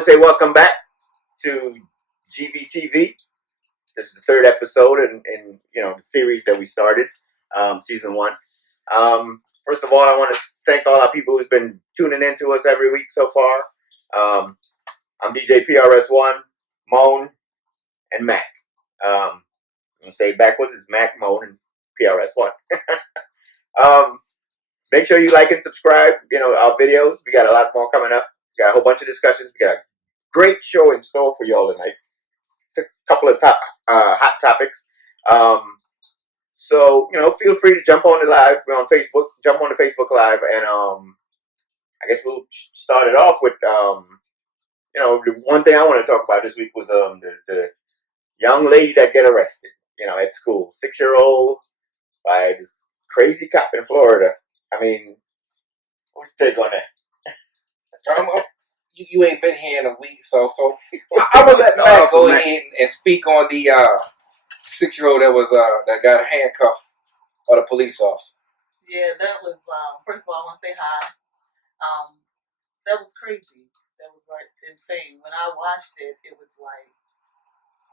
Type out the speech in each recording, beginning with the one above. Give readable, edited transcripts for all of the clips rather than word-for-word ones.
want to say welcome back to Gvtv. This is the third episode in the series that we started, season 1. First of all, I want to thank all our people who's been tuning in to us every week so far. I'm DJ S1, Moan, and Mac. I'm gonna say it backwards. It's Mac, Moan, and PRS1. Make sure you like and subscribe. Our videos. We got a lot more coming up. We got a whole bunch of discussions. We got a great show in store for y'all tonight. It's a couple of hot topics. So feel free to jump on the live. We're on Facebook. Jump on the Facebook Live, and I guess we'll start it off with the one thing I want to talk about this week was the young lady that get arrested. At school, 6-year-old by this crazy cop in Florida. I mean, what's your take on that? You ain't been here in a week, so I'm gonna let Matt go ahead and speak on the 6-year-old that got handcuffed by the police officer. Yeah, that was first of all, I want to say hi. That was crazy. That was insane. When I watched it, it was like,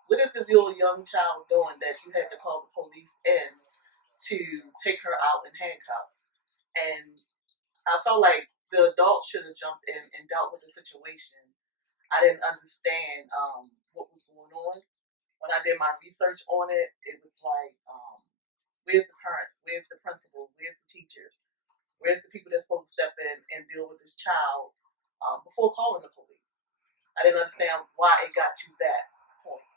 what is this little young child doing that you had to call the police in to take her out in handcuffs? And I felt like the adult should have jumped in and dealt with the situation. I didn't understand what was going on. When I did my research on it, it was like, where's the parents? Where's the principal? Where's the teachers? Where's the people that's supposed to step in and deal with this child before calling the police? I didn't understand why it got to that point.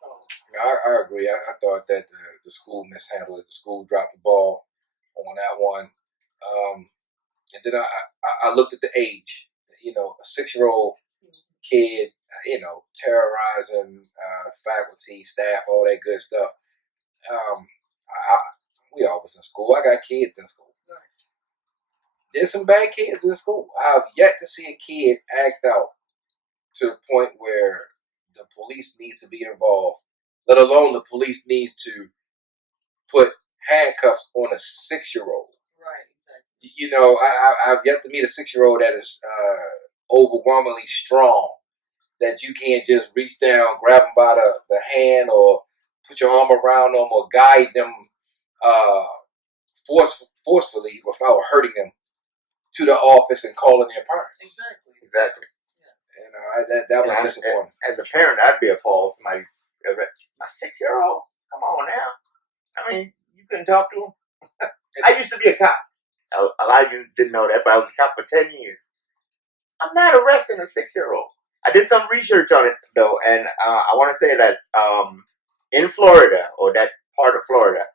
So I agree. I thought that the school mishandled it. The school dropped the ball on that one. And then I looked at the age. A 6-year-old kid, terrorizing faculty, staff, all that good stuff. We all was in school. I got kids in school. There's some bad kids in school. I've yet to see a kid act out to the point where the police needs to be involved, let alone the police needs to put handcuffs on a 6-year-old. right, exactly. I've yet to meet a 6-year-old that is overwhelmingly strong, that you can't just reach down, grab them by the hand, or put your arm around them, or guide them forcefully without hurting them to the office and calling their parents. Exactly. Exactly. That was disappointing. As a parent, I'd be appalled. A 6-year-old? Come on now. I mean, you couldn't talk to him. I used to be a cop. A lot of you didn't know that, but I was a cop for 10 years. I'm not arresting a 6-year-old. I did some research on it, though, and I want to say that in Florida, or that part of Florida,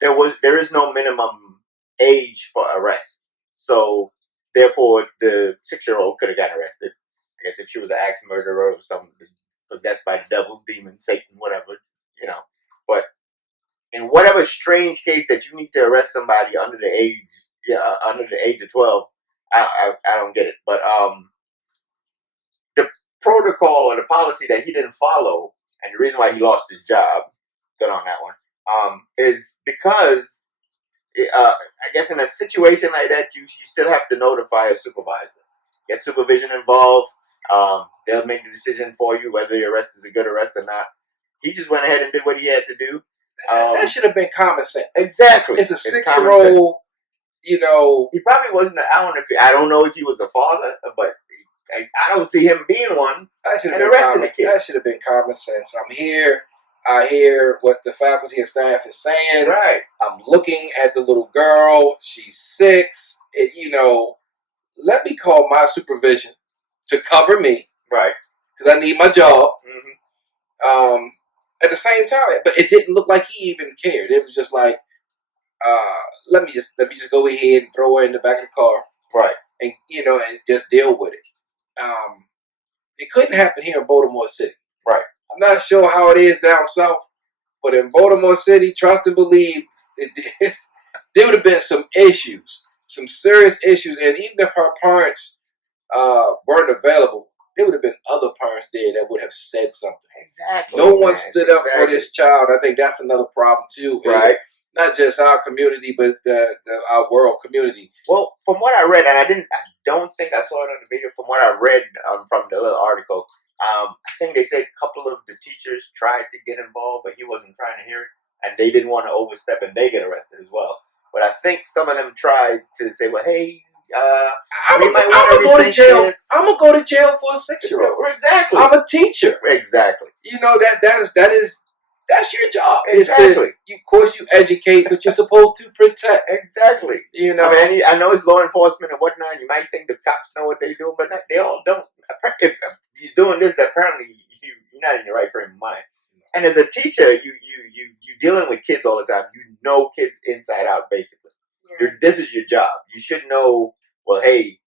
there is no minimum age for arrest. So, therefore, the 6-year-old could have gotten arrested. I guess if she was an axe murderer or something, possessed by the devil, demon, Satan, whatever, But in whatever strange case that you need to arrest somebody under the age of 12, I don't get it. But the protocol or the policy that he didn't follow, and the reason why he lost his job, good on that one, is because I guess in a situation like that, you still have to notify a supervisor. Get supervision involved. They'll make the decision for you whether the arrest is a good arrest or not. He just went ahead and did what he had to do. That should have been common sense. Exactly. It's a 6-year-old. He probably wasn't. I don't know if he was a father, but I don't see him being one. That should have been common sense. I'm here. I hear what the faculty and staff is saying. Right. I'm looking at the little girl. She's 6. Let me call my supervision to cover me. Right. Because I need my job. Mm-hmm. At the same time, but it didn't look like he even cared. It was just like, let me just go ahead and throw her in the back of the car. Right. And and just deal with it. It couldn't happen here in Baltimore City. Right. I'm not sure how it is down south, but in Baltimore City, trust and believe, there would have been some issues, some serious issues. And even if her parents weren't available, there would have been other parents there that would have said something. Exactly. No one stood up for this child. I think that's another problem too. Right. not just our community, but our world community. Well, from what I read, and I don't think I saw it on the video. From what I read from the little article, I think they said a couple of the teachers tried to get involved, but he wasn't trying to hear it, and they didn't want to overstep, and they get arrested as well. But I think some of them tried to say, "Well, hey, I'm we might gonna want to go to jail. this." I'm gonna go to jail for a 6-year-old. Exactly. I'm a teacher. Exactly. You know that's your job. Exactly. Of course, you educate, but you're supposed to protect. Exactly. You know. I mean, I know it's law enforcement and whatnot. You might think the cops know what they do, but they all don't. If he's doing this, that apparently you're not in your right frame of mind. And as a teacher, you dealing with kids all the time. You know kids inside out, basically. Yeah. This is your job. You should know. Well, hey,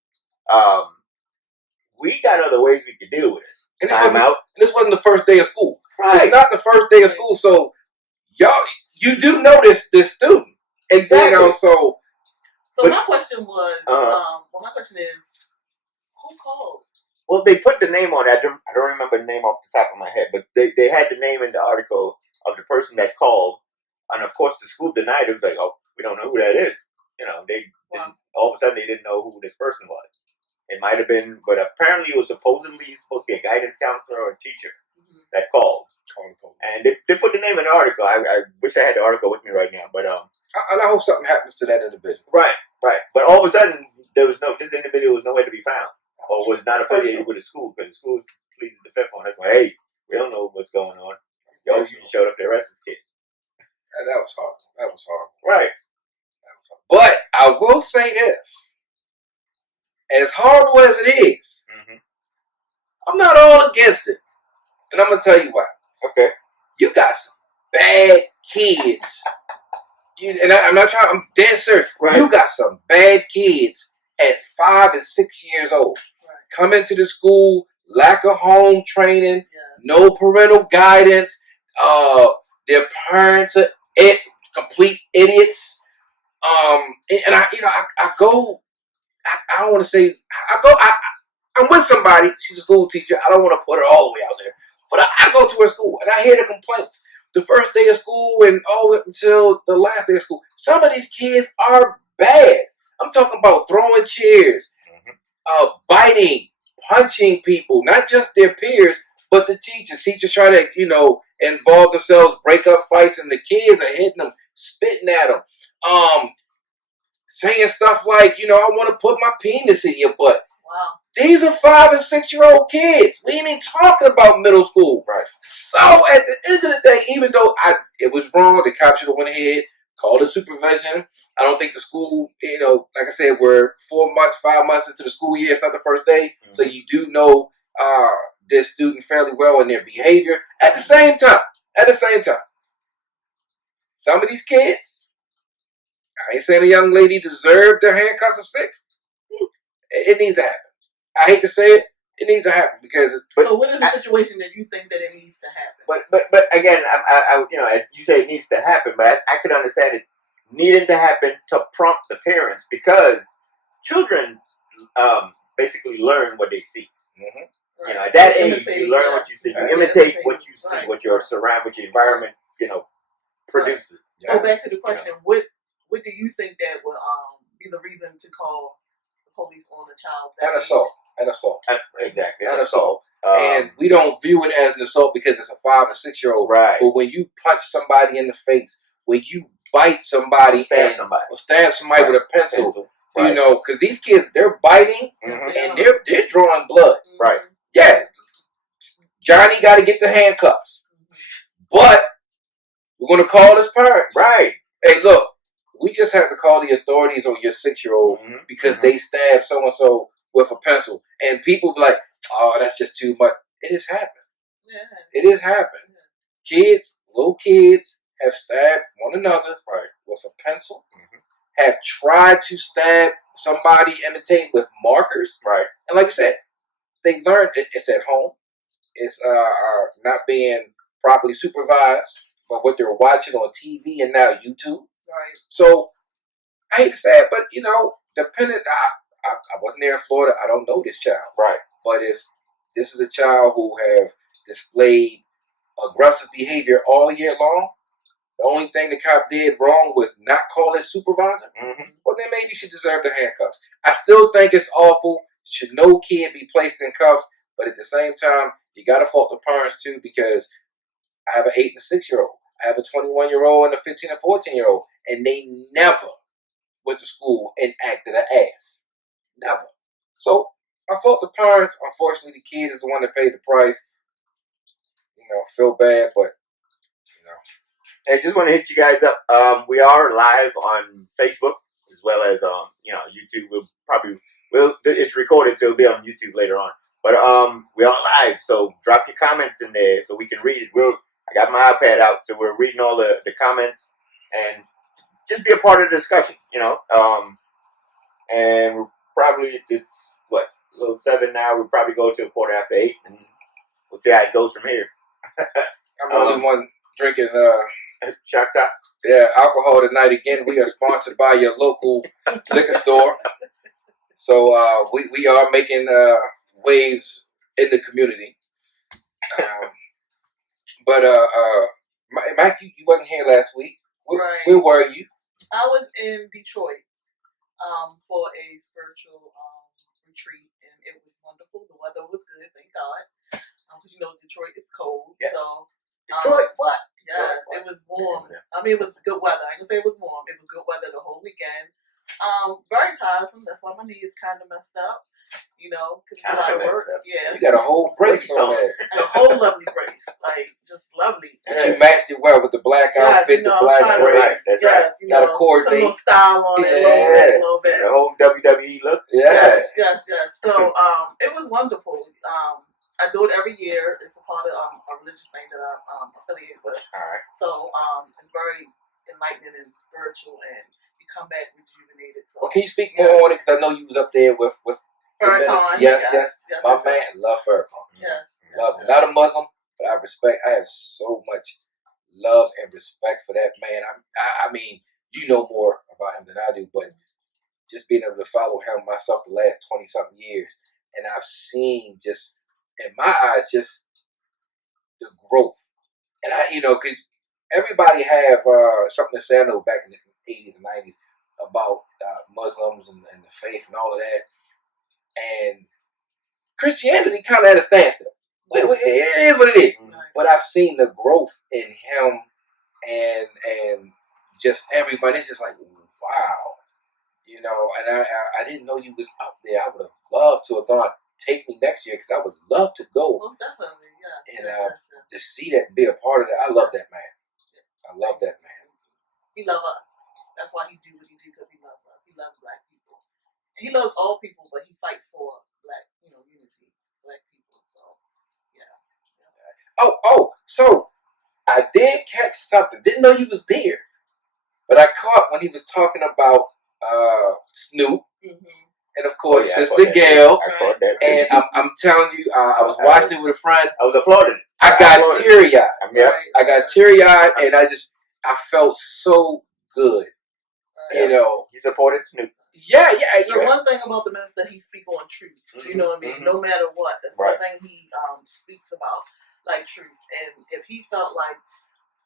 we got other ways we could deal with this. And Time out. This wasn't the first day of school. Right. It's not the first day of school, so you do know this student. Exactly. You know, so my question was, my question is, who called? Well, they put the name on it. I don't remember the name off the top of my head, but they had the name in the article of the person that called, and of course the school denied it. It was like, oh, we don't know who that is. You know, all of a sudden they didn't know who this person was. It might have been, but apparently it was supposed to be a guidance counselor or a teacher that called. And they put the name in the article. I wish I had the article with me right now, but and I hope something happens to that individual. Right. But all of a sudden this individual was nowhere to be found, or was not affiliated with the school, because the school pleaded the fifth on it. Well, hey, we don't know what's going on. Y'all showed up to arrest this kid. That was hard. That was hard. Right. But I will say this: as horrible as it is, I'm not all against it, and I'm gonna tell you why. Okay. You got some bad kids. I'm not trying. I'm dead serious. Right. You got some bad kids at 5 and 6 years old. Right. Come into the school, lack of home training, no parental guidance. Their parents are complete idiots. And I go. I don't want to say I go. I'm with somebody. She's a school teacher. I don't want to put her all the way out there, but I go to her school and I hear the complaints. The first day of school and all the way until the last day of school. Some of these kids are bad. I'm talking about throwing chairs, biting, punching people, not just their peers, but the teachers. Teachers try to, involve themselves, break up fights, and the kids are hitting them, spitting at them, saying stuff like, I want to put my penis in your butt. Wow. These are 5 and 6 year old kids. We ain't even talking about middle school. Right. So at the end of the day, even though it was wrong, the cops should have went ahead, called the supervision. I don't think the school, like I said, we're 4 months, 5 months into the school year. It's not the first day. So you do know this student fairly well in their behavior. At the same time, some of these kids, I ain't saying a young lady deserved their handcuffs at 6. It needs to happen. I hate to say it. It needs to happen because. So, what is the situation that you think that it needs to happen? But again, I as you say, it needs to happen. But I could understand it needing to happen to prompt the parents, because children basically learn what they see. Right. At that age, you learn what you see. You imitate what you see, what your environment, produces. So back to the question: what do you think that would be the reason to call the police on a child? An assault. Exactly. An assault. And we don't view it as an assault because it's a 5 or 6 year old. Right. But when you punch somebody in the face, when you bite somebody or stab somebody with a pencil. Right. Because these kids, they're biting and they're drawing blood. Right. Yeah. Johnny got to get the handcuffs. But we're going to call his parents. Right. Hey, look, we just have to call the authorities on your 6-year-old because they stabbed so-and-so with a pencil. And people be like, oh, that's just too much. It has happened. Yeah. It has happened. Yeah. Little kids have stabbed one another with a pencil, have tried to stab somebody, imitate with markers. Right. And like I said, they learned it's at home. It's not being properly supervised by what they're watching on TV and now YouTube. Right. So I hate to say it, but depending, I wasn't there in Florida. I don't know this child. Right. But if this is a child who have displayed aggressive behavior all year long, The only thing the cop did wrong was not call his supervisor. Mm-hmm. Well, then maybe she deserved the handcuffs. I still think it's awful. Should no kid be placed in cuffs? But at the same time, you got to fault the parents too, because I have an 8 and a 6-year-old. I have a 21-year-old and a 15 and 14-year-old, and they never went to school and acted an ass. Never. So I fault the parents. Unfortunately, the kid is the one that paid the price. Feel bad, but I just want to hit you guys up. We are live on Facebook as well as YouTube. It's recorded, so it'll be on YouTube later on. But we are live, so drop your comments in there so we can read it. I got my iPad out, so we're reading all the comments and just be a part of the discussion. And we're probably it's a little 7 now. We'll probably go to 8:15, and we'll see how it goes from here. I'm the only one drinking Shock top. alcohol tonight. Again, we are sponsored by your local liquor store. So we are making waves in the community. But Mike, you wasn't here last week. Right. Where were you? I was in Detroit for a spiritual retreat, and it was wonderful. The weather was good, thank God. Because Detroit is cold. Yes. So Detroit, what? Yeah, it was warm. I mean, it was good weather. I can say it was warm. It was good weather the whole weekend. Very tiresome. That's why my knee is kind of messed up. Because it's a lot of work. Yeah. You got a whole brace on there. A whole lovely brace, like just lovely. But you matched it well with the black outfit, the black brace. That's right. Got a coordinate. A little style on it, a little bit. The whole WWE look. Yes. So it was wonderful. I do it every year. It's a part of a religious thing that I'm affiliated with. All right. So it's very enlightening and spiritual, and you come back rejuvenated. So, well, can you speak more on it? Because I know you was up there with Farrakhan. Yes. My man, love Farrakhan. Yes. Love him. Not a Muslim, but I have so much love and respect for that man. I mean, you know more about him than I do, but just being able to follow him myself the last 20-something years, and I've seen just, in my eyes, just the growth. And because everybody have something to say. I know back in the 80s and 90s about Muslims and the faith and all of that. And Christianity kind of at a standstill. It is what it is. But I've seen the growth in him and just everybody. It's just like, wow. And I didn't know you was out there. I would have loved to have gone. Take me next year, because I would love to go. Well, definitely, yeah. And to see that and be a part of that, I love that man. I love that man. He loves us. That's why he do what he do, because he loves us. He loves black people. And he loves all people, but he fights for black, unity, black people. So, yeah. So I did catch something. Didn't know you was there, but I caught when he was talking about Snoop. Mm-hmm. And of course, Sister Gail. And I'm telling you, I was watching it with a friend. I was applauding. I got teary-eyed. I got teary-eyed, and I felt so good. He supported Snoop. Yeah. The one thing about the minister, he speaks on truth. You know what I mean? Mm-hmm. No matter what. That's one thing he speaks about, like truth. And if he felt like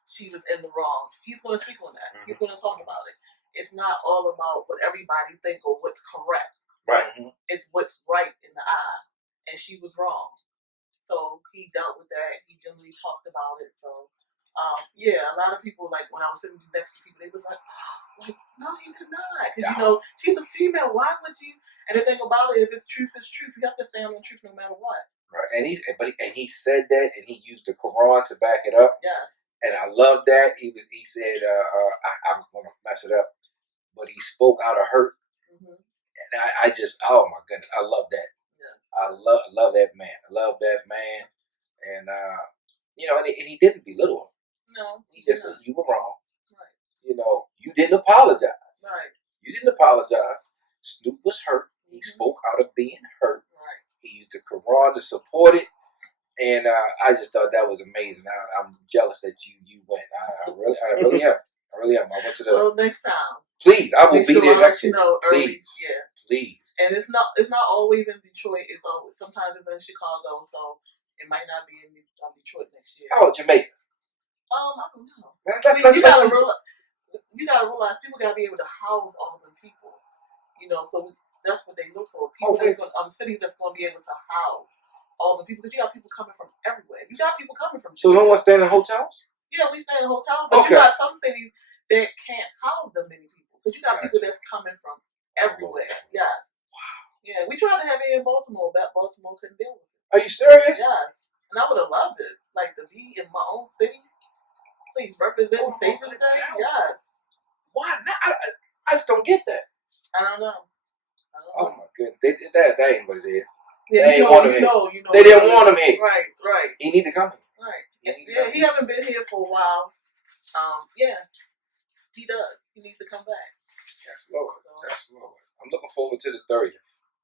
she was in the wrong, he's going to speak on that. Mm-hmm. He's going to talk about it. It's not all about what everybody think or what's correct. Right. It's what's right in the eye. And she was wrong. So he dealt with that. He generally talked about it. So, a lot of people, like, when I was sitting next to people, they was like, no, he did not. Because, she's a female. Why would you? And the thing about it, if it's truth, it's truth. You have to stand on truth no matter what. Right. And he said that, and he used the Quran to back it up. Yes. And I love that. He said, I'm going to mess it up, but he spoke out of hurt. Mm-hmm. And I just, oh my goodness, I love that. Yes. I love that man. I love that man. And, and he didn't belittle him. No. He just said, you were wrong. Right. You didn't apologize. Right. You didn't apologize. Snoop was hurt. He spoke out of being hurt. Right. He used the Quran to support it. And I just thought that was amazing. I'm jealous that you went. I really am. I really am. I went to the. Well, next time. Please, I will be there next year. Early, please, please. And it's not always in Detroit. It's always sometimes it's in Chicago. So it might not be in Detroit next year. How about Jamaica? I don't know. Let's You gotta realize people gotta be able to house all of them people. You know, so that's what they look for. People that's going cities that's gonna be able to house all the people, because you got people coming from everywhere. You got people coming from. So no one's staying in hotels? Yeah, we stay in hotels, but you got some cities that can't house them many people because you got people that's coming from everywhere. Yes. Wow. Yeah, we tried to have it in Baltimore, but Baltimore couldn't deal with it. Are you serious? Yes, and I would have loved it, like to be in my own city. Please represent Savior's Day. Yes. Why not? I just don't get that. I don't know. Oh my goodness, that ain't what it is. Yeah, they want him here. They didn't want him here. Right. He need to come here. Right. He haven't been here for a while. Yeah, he does. He needs to come back. Yes, Lord. Yes, Lord. I'm looking forward to the 30th.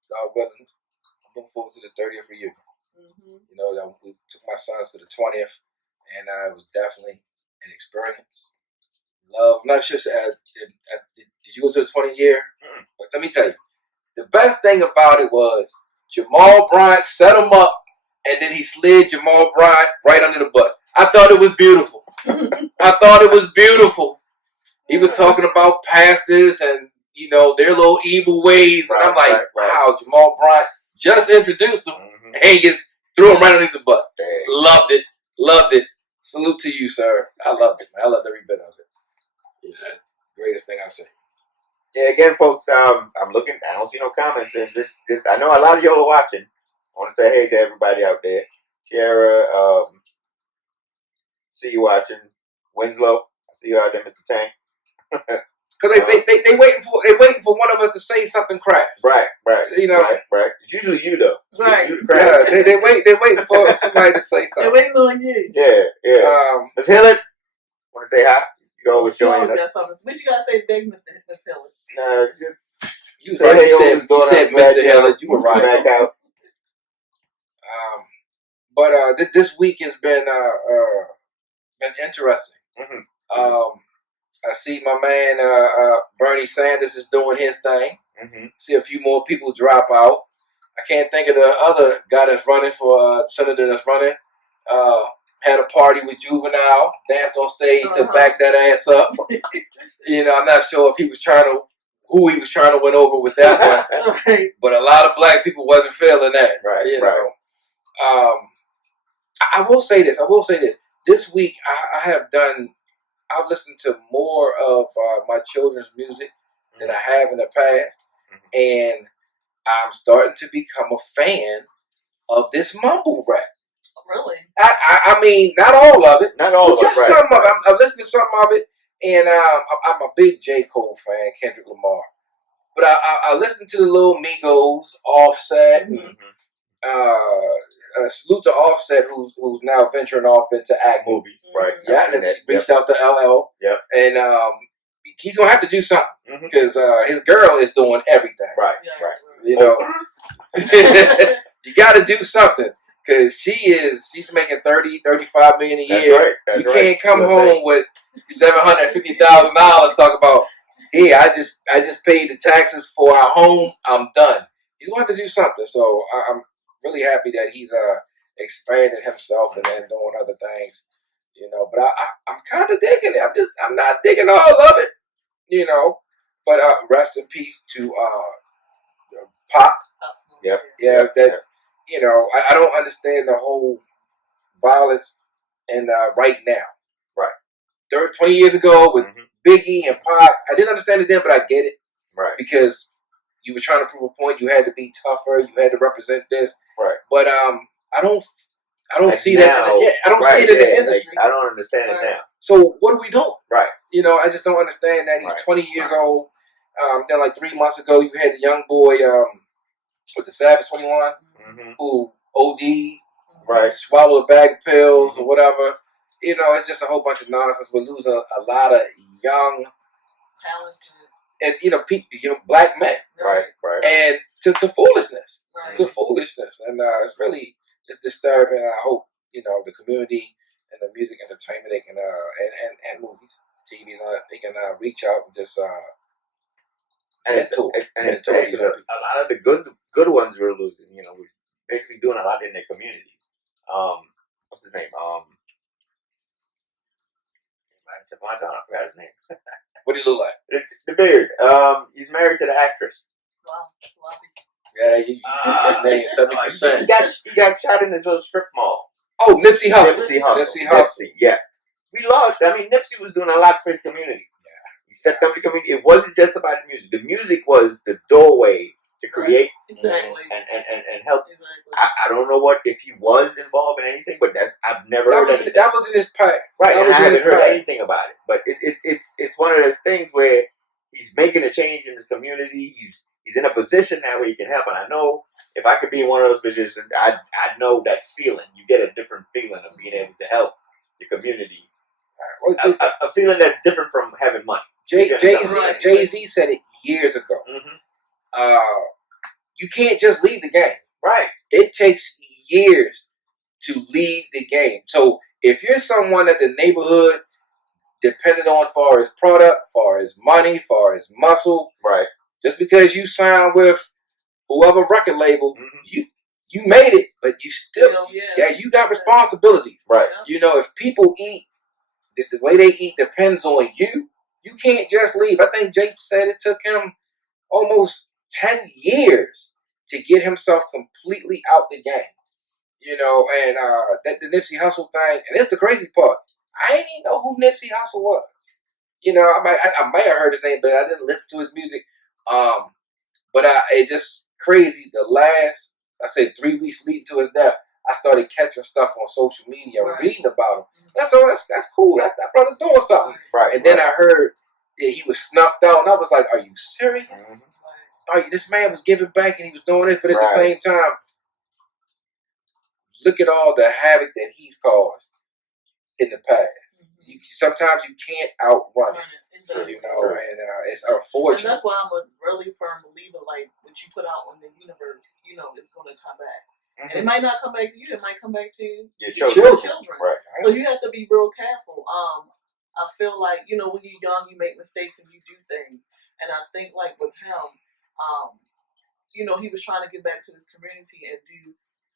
God willing, I'm looking forward to the 30th reunion. Mm-hmm. You know, we took my sons to the 20th, and it was definitely an experience. Love. Not just did you go to the 20th year? Mm-hmm. But let me tell you, the best thing about it was Jamal Bryant set him up, and then he slid Jamal Bryant right under the bus. I thought it was beautiful. I thought it was beautiful. He was talking about pastors and, you know, their little evil ways. And I'm like, wow, Jamal Bryant just introduced him, and he just threw him right underneath the bus. Dang. Loved it. Salute to you, sir. I loved it, man. I loved every bit of it. Yeah, greatest thing I've seen. Yeah, again, folks, I'm looking. I don't see no comments, and this. I know a lot of y'all are watching. I want to say hey to everybody out there. Tiara, see you watching. Winslow, I see you out there, Mr. Tank. Because they waiting for one of us to say something crass. Right. You know, right. It's usually you though. Right. You the crass. Yeah, they waiting for somebody to say something. They're waiting on you. Yeah. Ms. Hillard, want to say hi? You always showing us. What you gotta say, big Miss Hillard? You said Mr. Hillard. You were right. Back out. But this week has been interesting. Mm-hmm. I see my man Bernie Sanders is doing his thing. Mm-hmm. See a few more people drop out. I can't think of the other guy that's running for senator that's running. Had a party with Juvenile, danced on stage to back that ass up. You know, I'm not sure if who he was trying to win over with that one. Right. But a lot of black people wasn't feeling that. Right. You know. I will say this. This week I've listened to more of my children's music than I have in the past, and I'm starting to become a fan of this mumble rap. Really? I mean, not all of it. Not all of it. Just some of it. I'm listening to some of it, and I'm a big J. Cole fan, Kendrick Lamar. But I listen to the little Migos, Offset, and salute to Offset, who's now venturing off into acting. Movies, right? Yeah, and reached out to LL. Yep. And he's gonna have to do something because his girl is doing everything. Right. You know, you got to do something because she's making $30-35 million a year. That's you can't come home with $750,000. Talk about, hey, I just paid the taxes for our home. I'm done. He's going to have to do something. So I'm really happy that he's expanded himself and then doing other things. You know, but I'm kind of digging it. I'm not digging all of it. You know, but rest in peace to Pac. Yep. Yeah. You know, I don't understand the whole violence in right now. Right. 20 years ago with Biggie and Pac, I didn't understand it then, but I get it. Right. Because you were trying to prove a point. You had to be tougher. You had to represent this. Right. But I don't like see now, that. I don't see it in the industry. Like, I don't understand it now. So what are we doing? Right. You know, I just don't understand that. He's 20 years old. Then like 3 months ago, you had the young boy, with the Savage 21, who OD, swallowed a bag of pills or whatever. You know, it's just a whole bunch of nonsense. We're losing a lot of young, talented, and black men, right, and to foolishness, and it's disturbing. I hope the community and the music entertainment they can and movies, TV, they can reach out and just. And it's sad because a lot of the good ones we're losing. You know, we're basically doing a lot in their communities. What's his name? tip of my tongue. I forgot his name. What do you look like? The beard. He's married to the actress. Wow, sloppy. Yeah, his name 70%. He got shot in this little strip mall. Oh, Nipsey Hussle. Nipsey Hussle. Yeah. We lost. I mean, Nipsey was doing a lot for his community. Yeah. He set up the community. It wasn't just about the music. The music was the doorway to create exactly. and help. Exactly. I don't know if he was involved in anything, but I've never heard anything. That was in his pack. Right, and I haven't heard anything about it. But it's one of those things where he's making a change in his community. He's in a position now where he can help. And I know if I could be in one of those positions, I know that feeling. You get a different feeling of being able to help your community. A feeling that's different from having money. Jay-Z said it years ago. Mm-hmm. You can't just leave the game. Right. It takes years to leave the game. So if you're someone that the neighborhood depended on far as product, far as money, far as muscle, right. Just because you sign with whoever record label, mm-hmm. you made it, but you still, you got responsibilities. Right. You know, if people eat, the way they eat depends on you. You can't just leave. I think Jake said it took him almost 10 years to get himself completely out the game. You know, and that the Nipsey Hussle thing, and it's the crazy part. I didn't even know who Nipsey Hussle was. You know, I might have heard his name, but I didn't listen to his music. But it's just crazy. The last, 3 weeks leading to his death, I started catching stuff on social media, reading about him. And I said, that's cool. That brother's doing something. Right. And then I heard that he was snuffed out, and I was like, are you serious? Mm-hmm. This man was giving back, and he was doing this, but at the same time, look at all the havoc that he's caused in the past. Sometimes you can't outrun it. Exactly. You know, and it's unfortunate. And that's why I'm a really firm believer, like what you put out in the universe, you know, it's going to come back. Mm-hmm. And it might not come back to you. It might come back to your children. Right. So you have to be real careful. I feel like, you know, when you're young, you make mistakes and you do things. And I think like with him, you know, he was trying to get back to his community and do,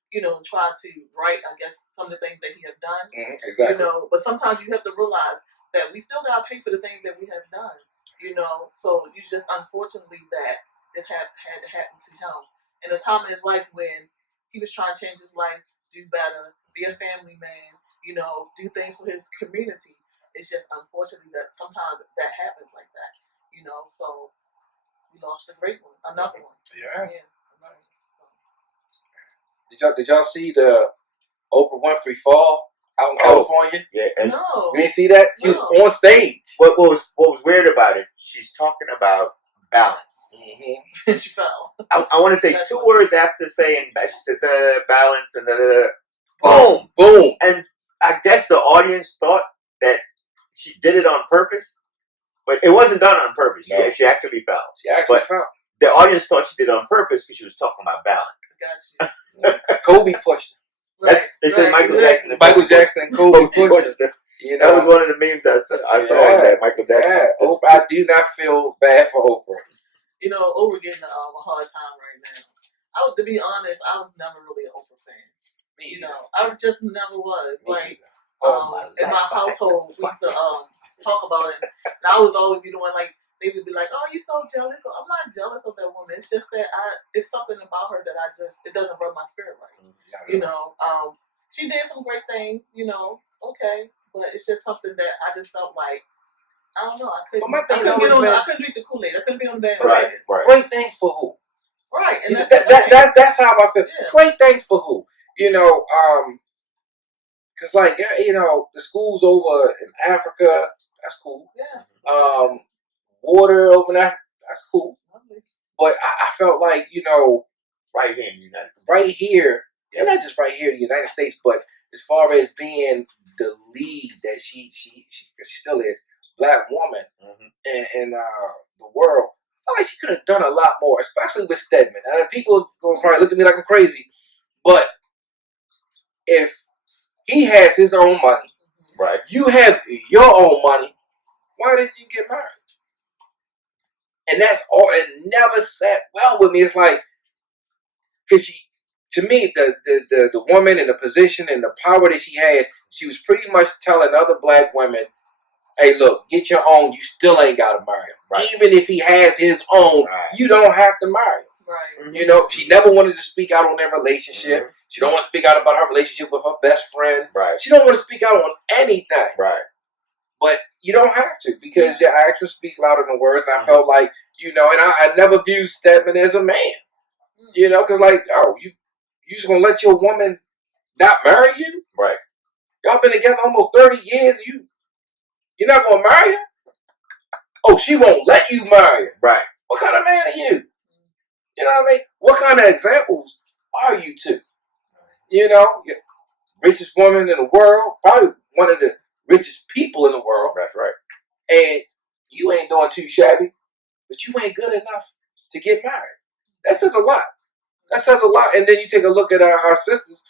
you know, try to right, I guess, some of the things that he had done. Exactly. You know, but sometimes you have to realize that we still gotta pay for the things that we have done, you know. So you just unfortunately that this had to happen to him in a time in his life when he was trying to change his life, do better, be a family man, you know, do things for his community. It's just unfortunately that sometimes that happens like that, you know. So we lost a great one, another one. Yeah. Did y'all see the Oprah Winfrey fall? Out in California? Yeah. No. You didn't see that? She was on stage. What was weird about it, she's talking about balance. Mm-hmm. She fell. I want to say two words after saying, she says balance and boom. Boom. And I guess the audience thought that she did it on purpose, but it wasn't done on purpose. No. She actually fell. She actually fell. The audience thought she did it on purpose because she was talking about balance. Gotcha. Kobe pushed her. They said Michael Jackson. Michael Jackson and Kobe pushed her. You know, that was one of the memes I saw. That Michael Jackson. Yeah. Oprah, I do not feel bad for Oprah. You know, Oprah getting a hard time right now. To be honest, I was never really an Oprah fan. You know, I just never was. Like, in my household, we used to talk about it. And I was always be the one, like, they would be like, "Oh, you're so jealous." I'm not jealous of that woman. It's just that it's something about her that it doesn't rub my spirit right. You know, she did some great things. You know, okay, but it's just something that I just felt like I don't know. I couldn't drink the Kool-Aid. I couldn't be on the band. Right. Great things for who? Right, and that's how I feel. Yeah. Great things for who? You know, because like you know, the school's over in Africa. That's cool. Yeah. Water over there. That's cool. But I felt like, you know, right here in the United States. Right here, and not just right here in the United States, but as far as being the lead that she still is, Black woman in the world, I feel like she could have done a lot more, especially with Stedman. And people are going to probably look at me like I'm crazy, but if he has his own money, right? You have your own money, why didn't you get married? And that's all. It never sat well with me. It's like, because to me, the woman in the position and the power that she has, she was pretty much telling other Black women, Hey, look, get your own. You still ain't got to marry him. Right. Even if he has his own, you don't have to marry him. Right. You know, she never wanted to speak out on their relationship. She don't want to speak out about her relationship with her best friend. Right. She don't want to speak out on anything. Right. But you don't have to, because your action speaks louder than words. And I felt like, you know, and I never viewed Stedman as a man. You know, because like, oh, you just gonna let your woman not marry you? Right. Y'all been together almost 30 years. You're not gonna marry her? Oh, she won't let you marry her. Right. What kind of man are you? You know what I mean? What kind of examples are you to? You know, richest woman in the world, probably one of the richest people in the world. That's right. And you ain't doing too shabby, but you ain't good enough to get married. That says a lot. That says a lot. And then you take a look at our sisters.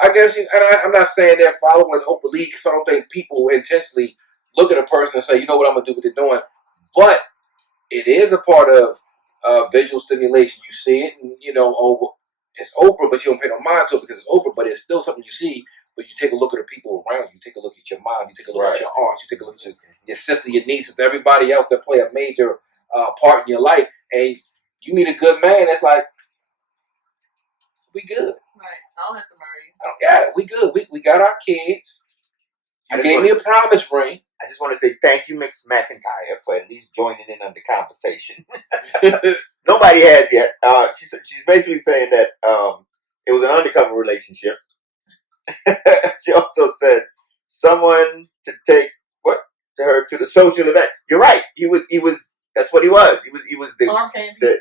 I guess, I'm not saying they're following Oprah Lee, because I don't think people intentionally look at a person and say, you know what I'm going to do what they're doing. But it is a part of visual stimulation. You see it, and you know, oh, it's Oprah, but you don't pay no mind to it because it's Oprah, but it's still something you see. But you take a look at the people around you. You take a look at your mom. You take a look at your aunts. You take a look at your sister, your nieces, everybody else that play a major part in your life. And you meet a good man, it's like, we good. Right. I don't have to marry you. Yeah, we good. We got our kids. You gave me a promise ring. I just want to say thank you, Miss McIntyre, for at least joining in on the conversation. Nobody has yet. She's basically saying that it was an undercover relationship. She also said someone to take her to the social event. You're right. He was. That's what he was. He was the arm candy.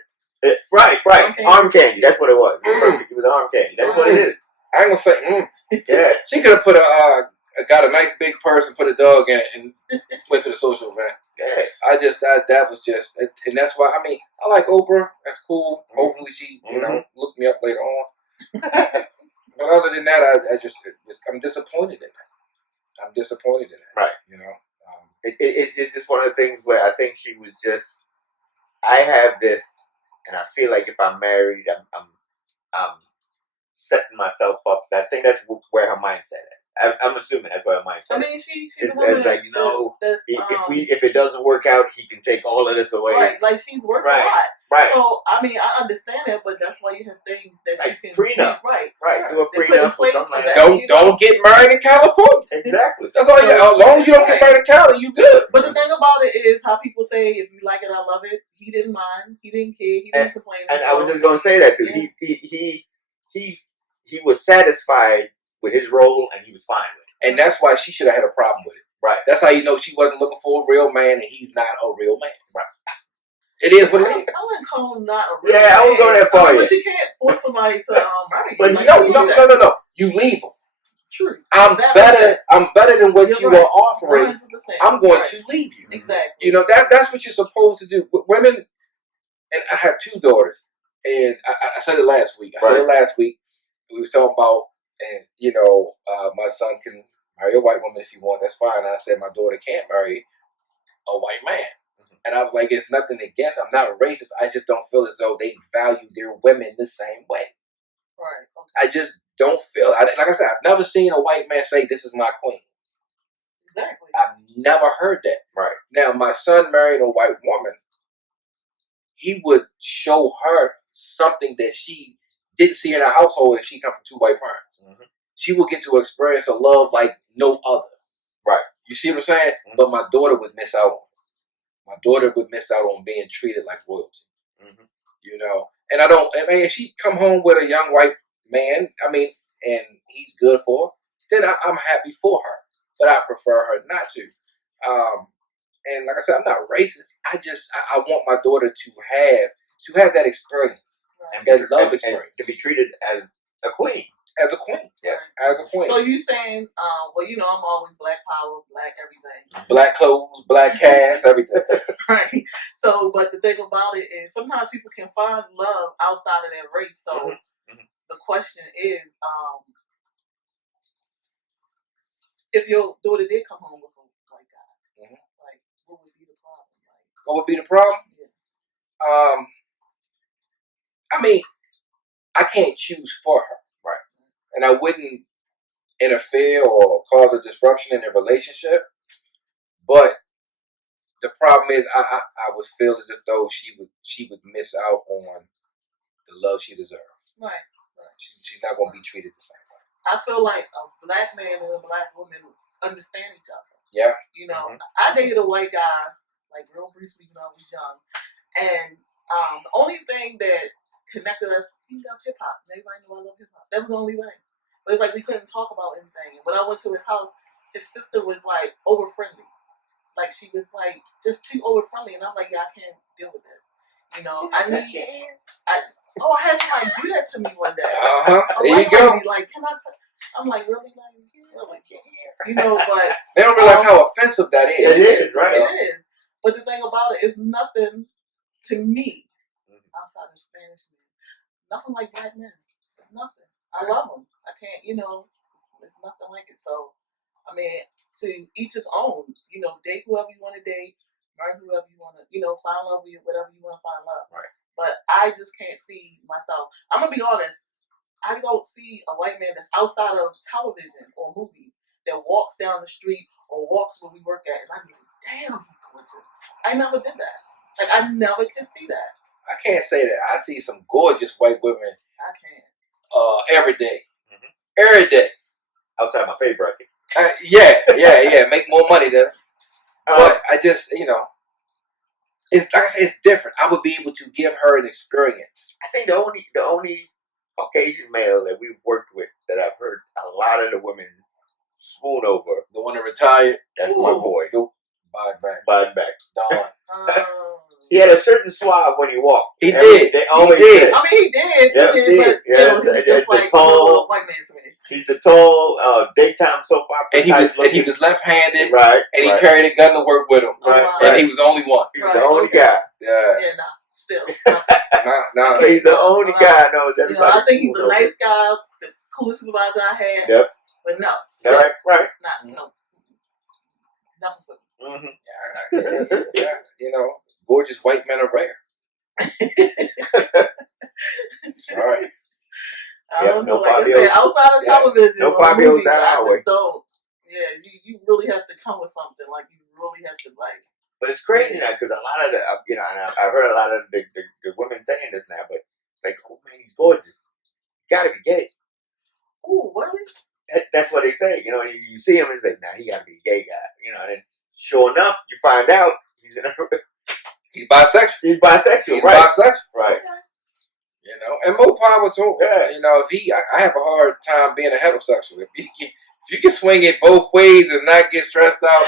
Right. Arm candy. That's what it was. He was arm candy. That's what it is. I ain't gonna say. Yeah. She could have put got a nice big purse and put a dog in it and went to the social event. Yeah. That was just, and that's why, I mean, I like Oprah. That's cool. Hopefully she, you know, look me up later on. But other than that, I'm disappointed in that. I'm disappointed in that. Right. You know, it's just one of the things where I think she was just. I have this, and I feel like if I'm married, I'm setting myself up. I think that's where her mindset is. I'm assuming that's where her mindset. I mean, she's it's a woman like, you know, if it doesn't work out, he can take all of this away. Right, like she's worth a lot. Right. So I mean, I understand that, but that's why you have things that like you can prenup. Right. Do a prenup or something like that. Don't get married in California. Exactly. That's all. As long as you don't get married in Cali, you good. But the thing about it is how people say, if you like it, I love it. He didn't mind. He didn't care. He didn't complain. And I was just gonna say that too. Yeah. He was satisfied with his role, and he was fine with it. And that's why she should have had a problem with it. Right. That's how you know she wasn't looking for a real man, and he's not a real man. Right. It is what it is. I wouldn't call him not a real man. Yeah, I wouldn't go that far yet. But you can't force somebody to marry you. But like, no. You leave him. True. I'm better than what you are offering. 100%. I'm going to leave you. Exactly. You know, that's what you're supposed to do. Women, and I have 2 daughters, and I said it last week. We were talking about, and you know, my son can marry a white woman if he wants. That's fine. And I said my daughter can't marry a white man. And I was like, it's nothing against. I'm not a racist. I just don't feel as though they value their women the same way. Right. Okay. I just don't feel. Like I said, I've never seen a white man say, "This is my queen." Exactly. I've never heard that. Right. Now, my son married a white woman. He would show her something that she didn't see in her household if she come from 2 white parents. She would get to experience a love like no other. Right. You see what I'm saying? But my daughter would miss out on it. My daughter would miss out on being treated like royalty. You know? And I mean, if she come home with a young white man, I mean, and he's good for her, then I'm happy for her. But I prefer her not to. And like I said, I'm not racist. I want my daughter to have that experience. And that love experience. And to be treated as a queen. As a queen. Yeah. As a queen. So you saying, well, you know, I'm always black power, black everything. Black clothes, black cast, everything. Right. So, but the thing about it is sometimes people can find love outside of their race. So the question is, if your daughter did come home with a white guy, like, what would be the problem? Like, what would be the problem? Yeah. I mean, I can't choose for her. Right. And I wouldn't interfere or cause a disruption in their relationship. But the problem is, I would feel as if though she would miss out on the love she deserves. Right. She's not going to be treated the same way. I feel like a black man and a black woman understand each other. Yeah. You know, I dated a white guy, like real briefly when I was young. And the only thing that connected us, he loved hip hop. Everybody knew I love hip hop. That was the only thing. But it's like we couldn't talk about anything. And when I went to his house, his sister was like over friendly. Like she was like just too over friendly. And I'm like, yeah, I can't deal with this. You know, I had somebody do that to me one day. There you go. Like, can I touch? I'm like, really? Like, really? You know, but they don't realize how offensive that is. It is, right? It is. But the thing about it is nothing to me outside of Spanish men. Nothing like black men. It's nothing. I love them. I can't, you know, it's nothing like it. So, I mean, to each his own. You know, date whoever you want to date, marry whoever you want to, you know, find love with, whatever you want to find love. Right. But I just can't see myself. I'm going to be honest. I don't see a white man that's outside of television or movies that walks down the street or walks where we work at. And I be like, damn, he's gorgeous. I never did that. Like, I never could see that. I can't say that. I see some gorgeous white women. I can't. Every day. Every day. Outside my favorite. Yeah. Make more money than. But I just, you know, it's like I say, it's different. I would be able to give her an experience. I think the only Caucasian male that we've worked with that I've heard a lot of the women swoon over. The one that retired. That's my boy. Biden back. Don. He had a certain suave when he walked. He did. They always did. I mean, he did. Yeah, he did. But, yes, he's just like tall white man to me. He's the tall daytime soap opera. And he was left-handed. Right. And he carried a gun to work with him. Right. And he was the only one. He was the only guy. Yeah. Yeah, nah. Still. No. He's the only guy I know. You know, I think he's a nice guy, the coolest supervisor I had. Yep. But no. Right. No. Nothing for me. Yeah. You know, gorgeous white men are rare. Sorry. I don't know. Like I said, outside of television, no Fabios down I our way. just don't. Yeah, you really have to come with something. Like you really have to like. But it's crazy now because a lot of the and I've heard a lot of the women saying this now, but it's like, oh man, he's gorgeous. You gotta be gay. Ooh, really? That's what they say. You know, you see him and say, nah, he gotta be a gay guy. You know, and then sure enough, you find out he's bisexual. He's bisexual. He's right. bisexual. Right. You know, and more power to him. Yeah. You know, I have a hard time being a heterosexual. If you can swing it both ways and not get stressed out,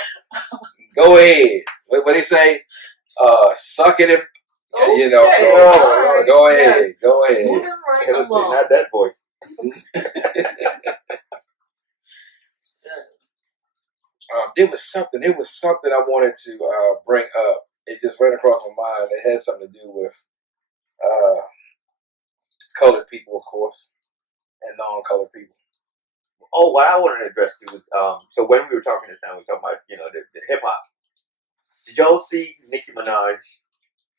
go ahead. What they say? Suck it. You know. Right. Go ahead. Go ahead. Moving right along. Not that voice. There was something I wanted to bring up. It just ran across my mind. It had something to do with colored people, of course, and non-colored people. Oh, what I wanted to address too was so when we were talking this time, we were talking about the hip hop. Did y'all see Nicki Minaj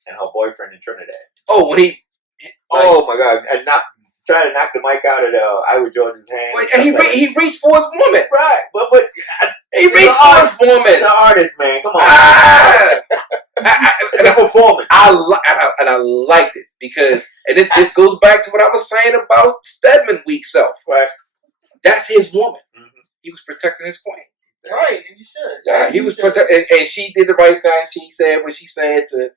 and her boyfriend in Trinidad? Oh, when he oh my God, and trying to knock the mic out of Ira Jordan's hand. And he reached for his woman. Right, but he reached for his woman. The artist, man, come on. The performance. I liked it because, and this goes back to what I was saying about Stedman weak self. Right, that's his woman. Mm-hmm. He was protecting his queen. Right, and you should. Yeah, he was protecting, and she did the right thing. She said what she said to,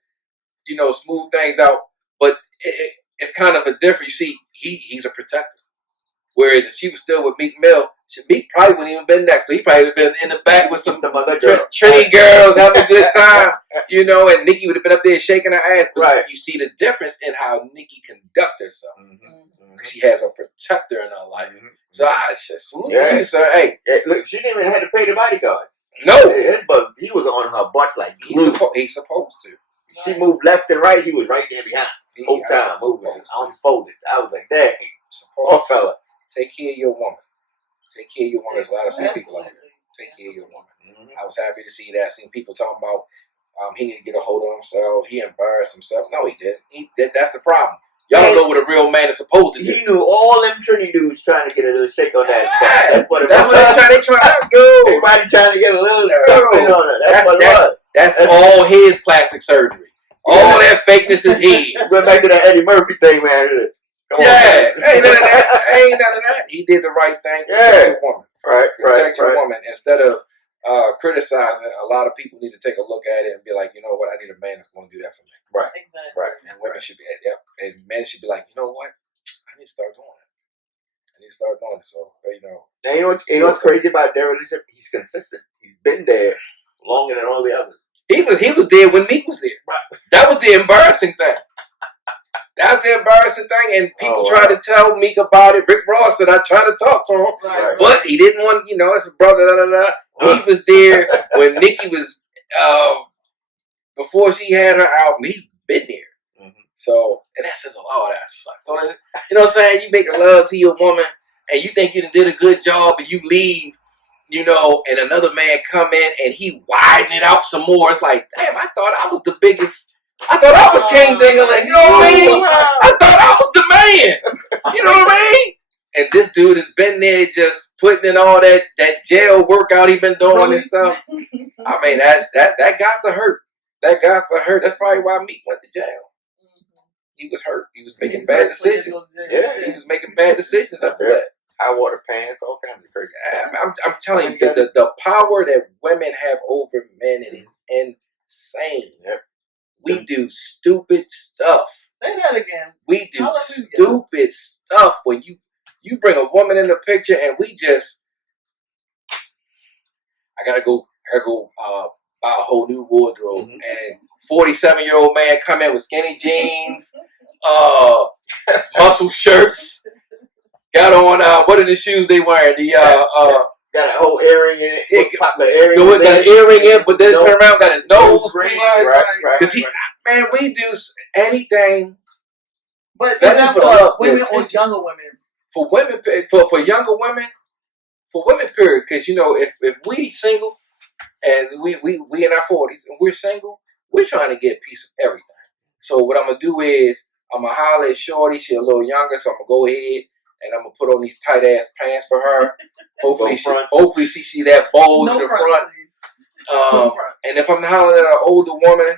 smooth things out. But it's kind of a different. You see, he's a protector. Whereas if she was still with Meek Mill, Meek probably wouldn't even been next. So he probably would have been in the back with some other girl. Trinity girls having a good time, and Nikki would have been up there shaking her ass. But right. You see the difference in how Nikki conduct herself. Mm-hmm. She has a protector in her life. Mm-hmm. So I just salute you, sir. Hey, look, she didn't even have to pay the bodyguards. No, but he was on her butt like glue. He's supposed to. She moved left and right. He was right there behind. Whole time moving. I'm folded. I was like, dang, poor fella. Take care of your woman. Take care of your woman. There's a lot of same people out there. Take care of your woman. Mm-hmm. I was happy to see that. Seen people talking about he need to get a hold of himself. He embarrassed himself. No, he didn't. That's the problem. Y'all don't know what a real man is supposed to do. He knew all them Trinity dudes trying to get a little shake on that. That's what it was. That's what they trying to do. Everybody trying to get a little something on her. That's what it was. That's all his plastic surgery. All that fakeness is his. Went back to that Eddie Murphy thing, man. Come on, Ain't none of man. that. Ain't none of that. He did the right thing. Yeah. Protect your woman. Protect your woman instead of criticizing it. A lot of people need to take a look at it and be like, you know what? I need a man that's going to do that for me. Right. Exactly. Right. And women should be, and men should be like, you know what? I need to start doing it. So, And you know what's crazy about their relationship? He's consistent. He's been there longer than all the others. He was there when Meek was there. Right. That was the embarrassing thing. And people tried to tell Meek about it. Rick Ross said, I tried to talk to him, but he didn't want, it's a brother, He was there when Nicki was, before she had her album. He's been there. Mm-hmm. So, and that says, oh, that sucks. So, you know what I'm saying? You make love to your woman, and you think you did a good job, and you leave, and another man come in, and he widen it out some more. It's like, damn, I thought I was the biggest. I thought I was King Dingling. You know what I mean? I thought I was the man. You know what I mean? And this dude has been there just putting in all that jail workout he been doing and stuff. I mean, that got to hurt. That got to hurt. That's probably why Meek went to jail. He was hurt. He was making bad decisions. Yeah. He was making bad decisions after that. High water pants, all kinds of crazy stuff. I'm telling you, the power that women have over men is insane. Yep. We do stupid stuff. Say that again. We do stupid stuff when you bring a woman in the picture and we just, I gotta go buy a whole new wardrobe. Mm-hmm. And 47-year-old man come in with skinny jeans, muscle shirts, got on what are the shoes they wearing? Got a whole earring in it. Pop the earring. Got an earring in, but then turn around, got his nose ring. Right. Because man, we do anything. But that's for women or younger women. For women, for younger women, for women, period. Because if we single and we in our 40s and we're single, we're trying to get a piece of everything. So what I'm gonna do is I'm gonna holler at Shorty. She's a little younger, so I'm gonna go ahead and I'm gonna put on these tight ass pants for her. Hopefully she see that bulge in the front. And if I'm hollering at an older woman,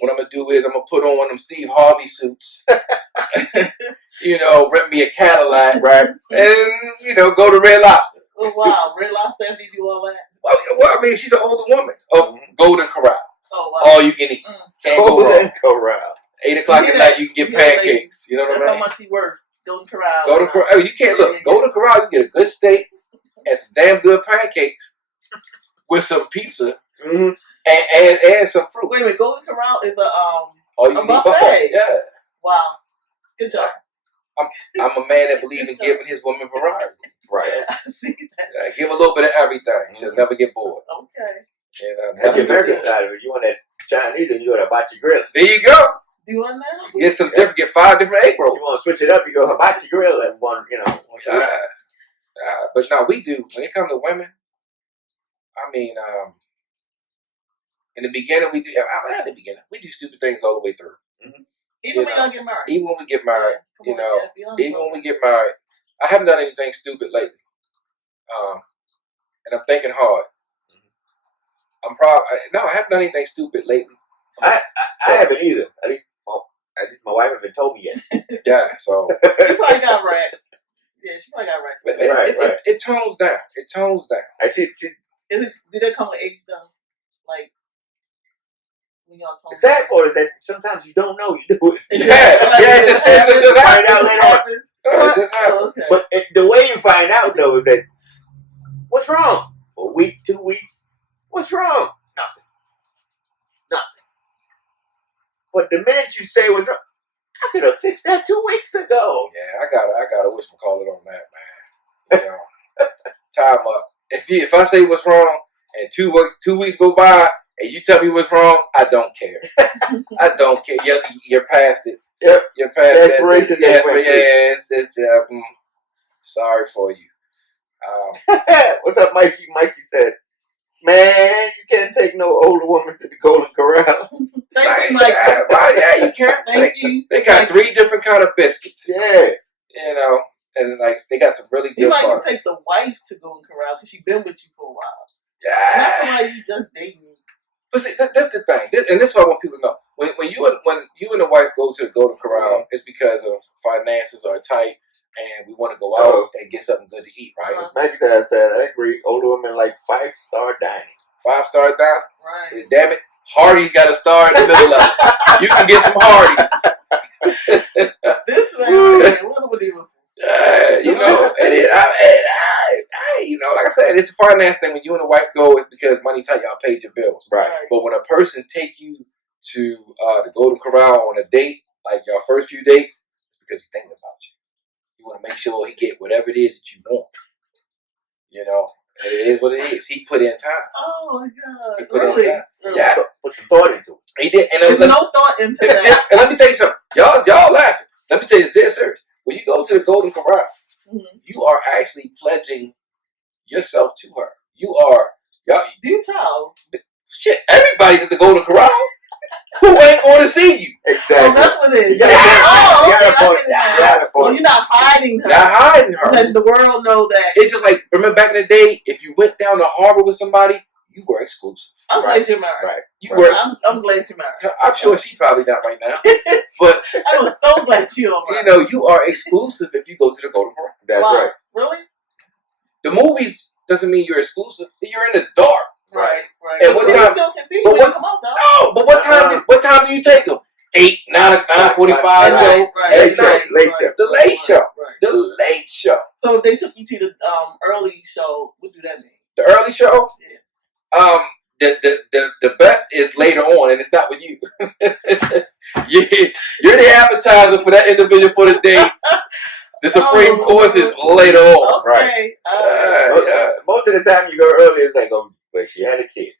what I'm gonna do is I'm gonna put on one of them Steve Harvey suits. Rent me a Cadillac, right? And go to Red Lobster. Oh wow, Red Lobster after you do all that. Well, I mean, she's an older woman. Golden Corral. Oh wow. All you can eat. Can't go wrong. Golden Corral. 8 o'clock at night, you can get pancakes. You know what I mean? That's how much he worth. Golden Corral. Golden Corral. Oh, you can't look. Golden Corral, you get a good steak and some damn good pancakes with some pizza and some fruit. Wait a minute, Golden Corral is a buffet. Yeah. Wow. Good job. I'm a man that believes in giving his woman variety. Right. I see that. Give a little bit of everything. She'll never get bored. Okay. That's the American side of it. You want that Chinese and you go to hibachi grill. There you go. Do you want that? Get some different. Get 5 different egg rolls. You want to switch it up? You go hibachi grill and one. But no, we do. When it comes to women, I mean, in the beginning we do. Not in the beginning, we do stupid things all the way through. Mm-hmm. Even when y'all get married. Even when we get married, even when we get married, I haven't done anything stupid lately. And I'm thinking hard. I haven't done anything stupid lately. I haven't either. At least my wife haven't told me yet. Yeah, so she probably got right. Yeah, she probably got right. It tones down. It tones down. I see. Did that come with age though? Like when y'all tone. The sad part is that sometimes you don't know you do it. It just find out later. It just happens. Okay. But the way you find out though is that what's wrong? A week, 2 weeks. What's wrong? Nothing. But the minute you say what's wrong, I could have fixed that 2 weeks ago. Yeah, I gotta whatchamacallit on that, man. Time up. If I say what's wrong and 2 weeks go by and you tell me what's wrong, I don't care. I don't care. You're past it. Yep. You're past that. Desperation. Sorry for you. What's up, Mikey? Mikey said, "Man, you can't take no older woman to the Golden Corral." Thank you, Mikey. Yeah, you can't. Thank you. They got 3 different kind of biscuits. Yeah. And like they got some really good. You might can take the wife to Golden Corral because she's been with you for a while. Yeah. Not somebody you just dating. But see, that's the thing, and this is what I want people to know. When you and the wife go to the Golden Corral, it's because of finances are tight, and we want to go out and get something good to eat, right? Like you guys said, I agree. Older women like 5-star dining. 5-star down. Right. Damn it, Hardee's got to start in the middle of it. You can get some Hardee's. This man, what would he look? You know, and you know, like I said, it's a finance thing. When you and the wife go, it's because money tight. Y'all paid your bills, Right? But when a person take you to the Golden Corral on a date, like your first few dates, it's because he's thinking about you. You want to make sure he get whatever it is that you want. You know, and it is what it is. He put in time. Oh my God! He put Really? in time. Really? Yeah, put some thought into it. He did, and There's no thought into that. And let me tell you something. Y'all laughing. Let me tell you this, dead serious. When you go to the Golden Corral, you are actually pledging yourself to her. You are, y'all. Do you tell? Shit, everybody's at the Golden Corral. Who ain't going to see you? Exactly. Oh, that's what it is. You gotta point. Well, you're not hiding her. Not hiding her. Letting the world know that. It's just like, remember back in the day, if you went down the harbor with somebody, you were exclusive. I'm glad you're married. Right. You were. I'm glad you're married. I'm sure she's probably not right now. But I was so glad you're married. you know, you are exclusive if you go to the Golden Corral. That's right. Really? The movies doesn't mean you're exclusive. You're in the dark. Right. And what time? Still can see you when you come out, though. No, but what time? What time do you take them? 8, 9:45 show. Late show. The late show. The late show. So if they took you to the early show, what do that mean? The early show. Yeah. The best is later on, and it's not with you. You're the appetizer for that individual for the day. The supreme course is later on. Okay. Right. Most of the time you go early, it's like, oh, but she had a kid.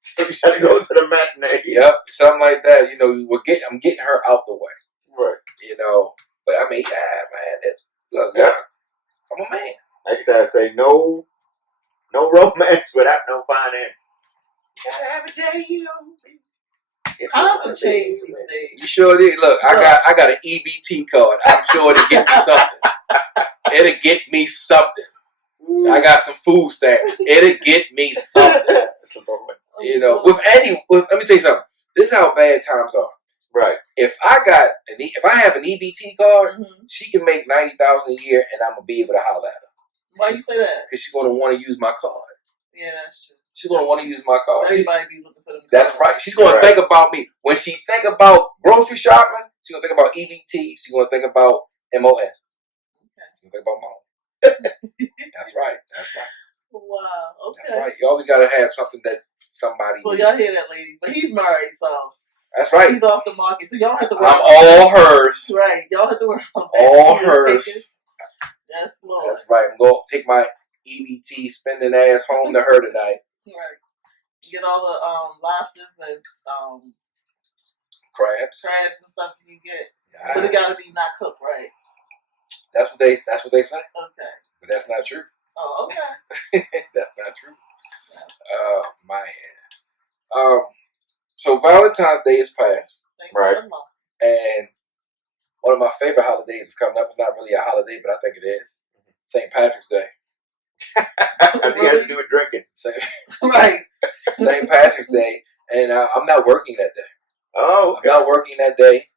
So you gotta go to the matinee. Yep, something like that. You know, I'm getting her out the way. Right. You know, but I mean, look, I'm a man. Like you gotta say, no romance without no finance. You gotta have a J.U. Times have changed these days. You sure did. Look, I got an EBT card. I'm sure it'll get me something. It'll get me something. I got some food stamps. It'll get me something. You know, let me tell you something. This is how bad times are. Right. If I have an EBT card, she can make $90,000 a year, and I'm gonna be able to holler at her. Why you say that? Because she's gonna want to use my card. Yeah, that's true. She's gonna want to use my card. Everybody be looking for them. That's right. She's gonna think about me when she think about grocery shopping. She's gonna think about EBT. She's gonna think about MON. Okay. She's gonna think about mom. That's right. Wow. Okay. That's right. You always gotta have something that somebody. Well, needs. y'all hear that, lady? But he's married, so. That's right. He's off the market, so y'all have to work. I'm all hers. Right. Y'all have to work on that. All hers. That's Lord. That's right. I'm going to take my EBT spending ass home to her tonight. Right. You get all the lobsters and crabs and stuff you can get, yeah. but it got to be not cooked, right? That's what they say. Okay. But that's not true. Oh, okay. That's not true. Oh man. So Valentine's Day is past. Right. And one of my favorite holidays is coming up. It's not really a holiday, but I think it is. St. Patrick's Day. You have to do with drinking. Right. St. Patrick's Day. And I'm not working that day. Oh, okay. I'm not working that day.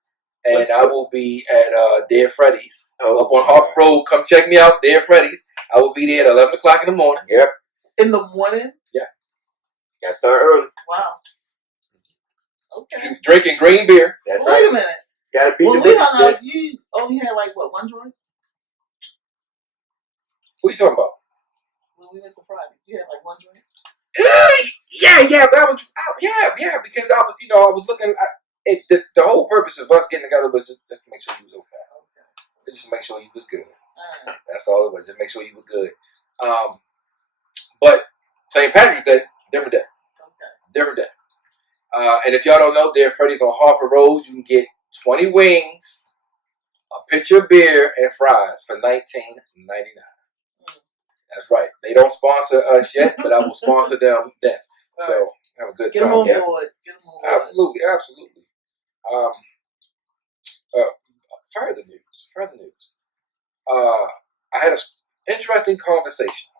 And I will be at Dear Freddy's up on Harford Road. Come check me out, Dear Freddy's. I will be there at 11 o'clock in the morning. Yep. In the morning? Yeah. Gotta start early. Wow. Okay. Drinking green beer. That's Wait right. a minute. Gotta beat When the we business. hung out, you only had like what, one joint? What are you talking about? When we went to Friday, you had like one joint? Yeah, but because I was looking. The whole purpose of us getting together was just to make sure you was okay. Just to make sure you was good. All right. That's all it was. Just make sure you were good. But St. Patrick's Day, different day. Okay. Different day. And if y'all don't know, Dear Freddy's on Harford Road. You can get 20 wings, a pitcher of beer, and fries for $19.99. That's right. They don't sponsor us yet, but I will sponsor them then. Right. So have a good Get time. them on board. Get them on board. Absolutely. Further news. I had an interesting conversation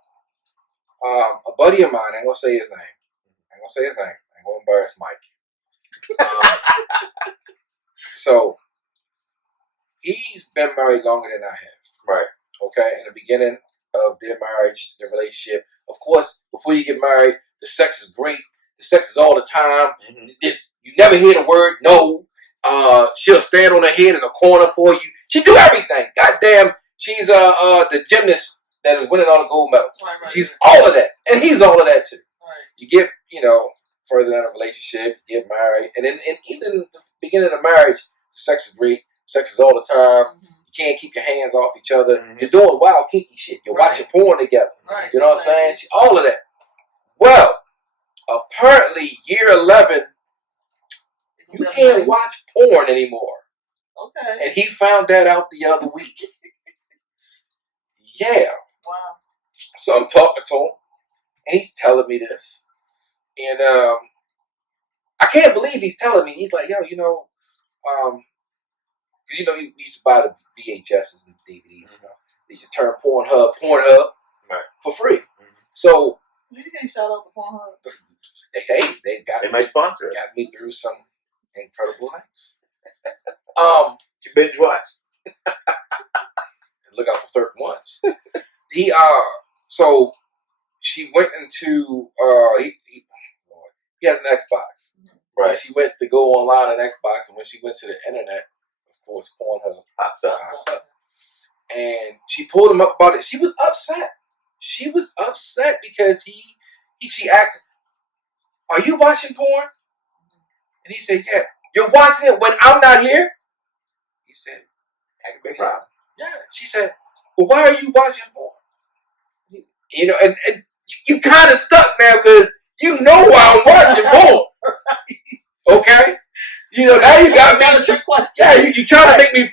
A buddy of mine, I ain't gonna say his name. I ain't gonna embarrass Mike. So he's been married longer than I have. Right. Okay, in the beginning of their marriage, their relationship, of course, before you get married, the sex is great. The sex is all the time. You never hear the word no. She'll stand on her head in a corner for you. She do everything. Goddamn, she's the gymnast that is winning all the gold medals. Right. She's all of that, and he's all of that too. Right. You get, further in a relationship, you get married, and then even in the beginning of marriage, the sex is great. Sex is all the time. You can't keep your hands off each other. You're doing wild kinky shit. You're watching porn together. Right. You know what I'm saying? All of that. Well, apparently, year 11, you can't watch porn anymore. Okay. And he found that out the other week. Yeah. Wow. So I'm talking to him, and he's telling me this. And I can't believe he's telling me. He's like, yo, because you used to buy the VHSs and DVDs stuff. They just turn Pornhub for free. So you can't shout out to Pornhub. Hey, they might sponsor us. Got me through some incredible nights. You binge watch. Look out for certain ones. So she went into he has an Xbox. Right. And she went to go online on Xbox, and when she went to the internet, of course, Pornhub pops up. And she pulled him up about it. She was upset. She was upset because she asked, "Are you watching porn?" And he said, "Yeah." "You're watching it when I'm not here?" He said, "That's a big problem." Yeah. She said, "Well, why are you watching porn?" And you kind of stuck now because you know why I'm watching porn. Okay? Now you got me. Yeah, you trying to make me.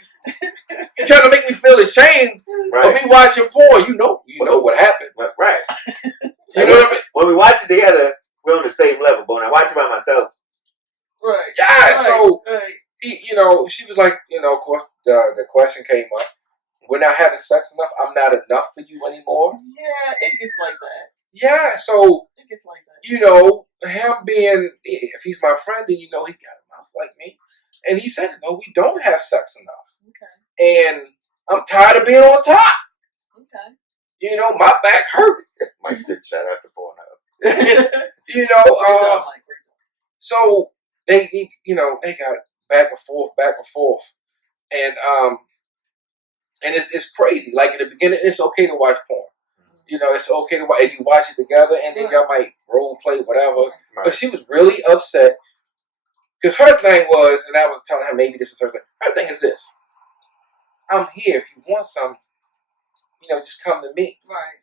You're trying to make me feel ashamed of me watching porn. You know what happened. Right. You know what I mean? When we watch it together, we're on the same level. But when I watch it by myself, right. Yeah. So she was like, of course, the question came up. We're not having sex enough. I'm not enough for you anymore. Yeah, it gets like that. Yeah. So it gets like that. Him being, if he's my friend, then he got a mouth like me, and he said, "No, we don't have sex enough." Okay. And I'm tired of being on top. Okay. My back hurt. Mike said, "Shout out to Pornhub." So they got back and forth, and it's crazy. Like in the beginning, it's okay to watch porn. It's okay to watch, and you watch it together, and then y'all might role play, whatever. Right. But she was really upset because her thing was, and I was telling her maybe this is her thing. Her thing is this: I'm here. If you want some, just come to me. Right.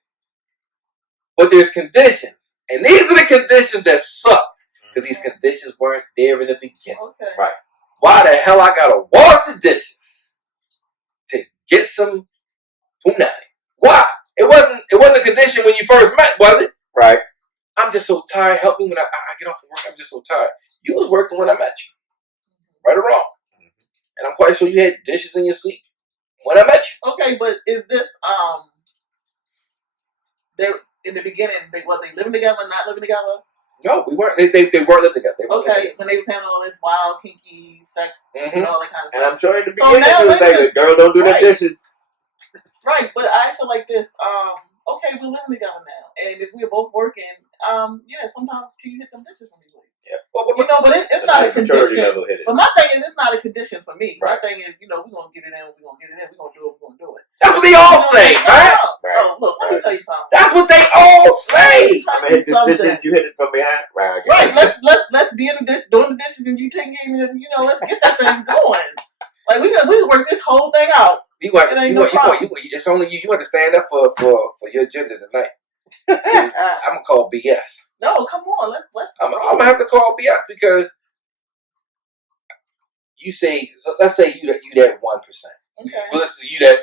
But there's conditions, and these are the conditions that suck because these conditions weren't there in the beginning. Okay. Right. Why the hell I gotta wash the dishes to get some punani? Why? It wasn't a condition when you first met, was it? Right. I'm just so tired. Help me when I get off of work. I'm just so tired. You was working when I met you. Right or wrong? And I'm quite sure you had dishes in your sink when I met you. Okay, but is this they in the beginning was they living together, not living together? No, we weren't. They weren't living together. Okay, when they was having all this wild, kinky sex and all that kind of stuff. And I'm sure in the beginning it was like, "The girl don't do the dishes." Right, but I feel like this. Okay, we're living together now, and if we're both working, sometimes can you hit them dishes for me, please? Yeah. But it's not a condition. But my thing is, it's not a condition for me. Right. My thing is, we're gonna get it in. We're gonna get it in. We're gonna do it. We're gonna do it. That's what they all say, right? Oh, look, let me tell you something. That's what they all say. I'm gonna hit the dishes. You hit it from behind. Right. Let's be in the dish, doing the dishes, and you taking it. Let's get that thing going. Like we can work this whole thing out. It's only you. You want to stand up for your agenda tonight. I'm gonna call BS. No, come on. I'm gonna have to call BS because you say, let's say you that 1%. Okay. Well, let's say you that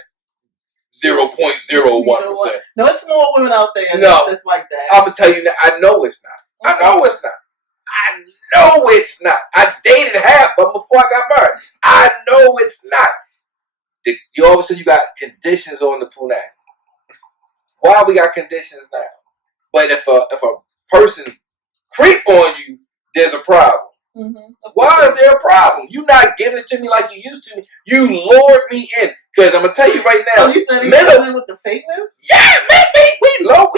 0.01%. No, it's more women out there that's like that. I'm gonna tell you now. I know it's not. Okay. I know it's not. I dated half of them before I got married. I know it's not. You all of a sudden you got conditions on the punani. Why we got conditions now? But if a person creep on you, there's a problem. Mm-hmm. Why is there a problem? You not giving it to me like you used to. You lured me in. Because I'm gonna tell you right now. So you said he's with the fakeness? Yeah, man, we low.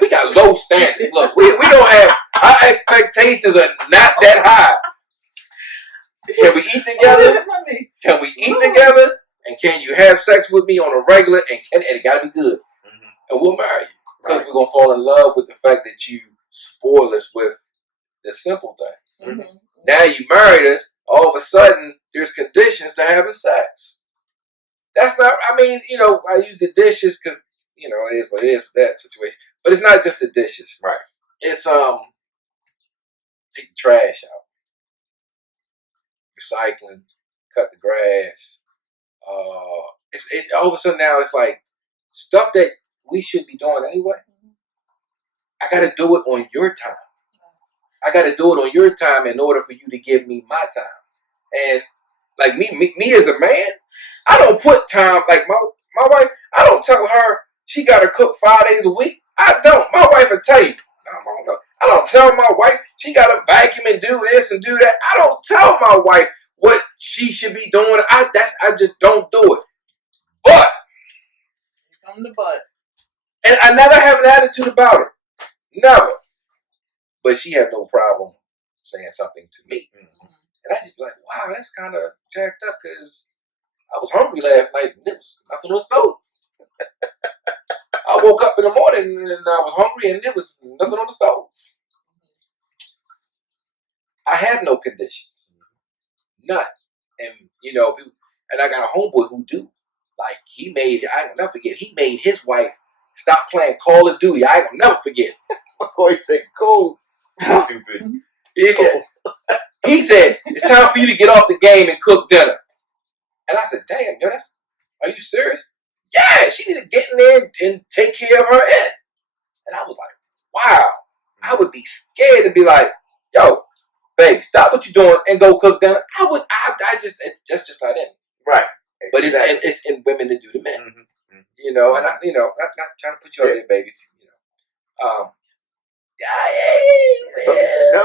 We got low standards. Look, we don't have, our expectations are not that high. Can we eat together? Can we eat together? And can you have sex with me on a regular? And it gotta be good. Mm-hmm. And we'll marry you. Because we're gonna fall in love with the fact that you spoil us with the simple things. Mm-hmm. Now you married us, all of a sudden there's conditions to having sex. That's not, I mean, I use the dishes because, it is what it is with that situation. But it's not just the dishes. Right. It's, take the trash out. Recycling, cut the grass. It's all of a sudden now it's like stuff that we should be doing anyway. I got to do it on your time. I got to do it on your time in order for you to give me my time. And like me as a man, I don't put time, like my wife, I don't tell her she got to cook 5 days a week. I don't. My wife will tell you. I don't tell my wife she got to vacuum and do this and do that. I don't tell my wife what she should be doing. I just don't do it. But from the butt. And I never have an attitude about it. Never. But she had no problem saying something to me. Mm-hmm. And I just be like, wow, that's kind of jacked up because I was hungry last night and there was nothing on the stove. I woke up in the morning and I was hungry and there was nothing on the stove. I have no conditions. None. And, and I got a homeboy who do. Like, I will never forget, he made his wife stop playing Call of Duty. I will never forget. My boy said, cool. Stupid. Yeah. Cool. He said, it's time for you to get off the game and cook dinner. And I said, damn, are you serious? Yeah, she need to get in there and take care of her end. And I was like, wow. I would be scared to be like, yo, baby, stop what you're doing and go cook dinner. That's just not in. Right. But exactly. it's in women to do the men. Mm-hmm. And I'm not trying to put you out there, baby. No,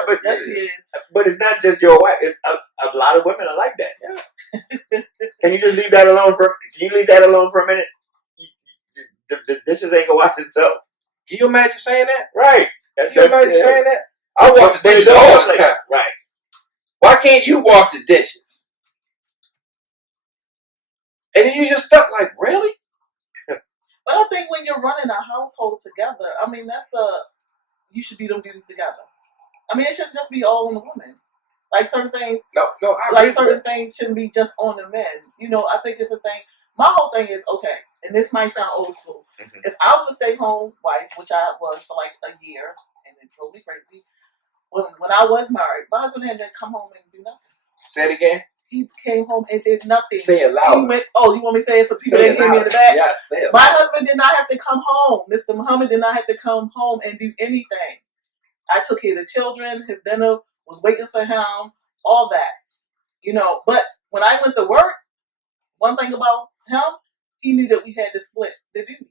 but it's not just your wife. A lot of women are like that. Yeah. Can you just leave that alone for? Can you leave that alone for a minute? The dishes ain't gonna wash itself. Can you imagine saying that? Right. Can you imagine saying that? I wash the dishes all the time. Right. Why can't you wash the dishes? And then you just stuck like, really? But I think when you're running a household together, I mean, you should do them duties together. I mean, it shouldn't just be all on the woman. Like certain things, things shouldn't be just on the men. I think it's a thing. My whole thing is, okay, and this might sound old school. Mm-hmm. If I was a stay-home wife, which I was for like a year, and it drove me crazy, when I was married, my husband had to come home and do nothing. Say it again. He came home and did nothing. Say it loud. You want me to say it for people that hear me in the back? Yeah, say it. My husband did not have to come home. Mr. Muhammad did not have to come home and do anything. I took care of the children. His dinner was waiting for him. All that. But when I went to work, one thing about him, he knew that we had to split the duties.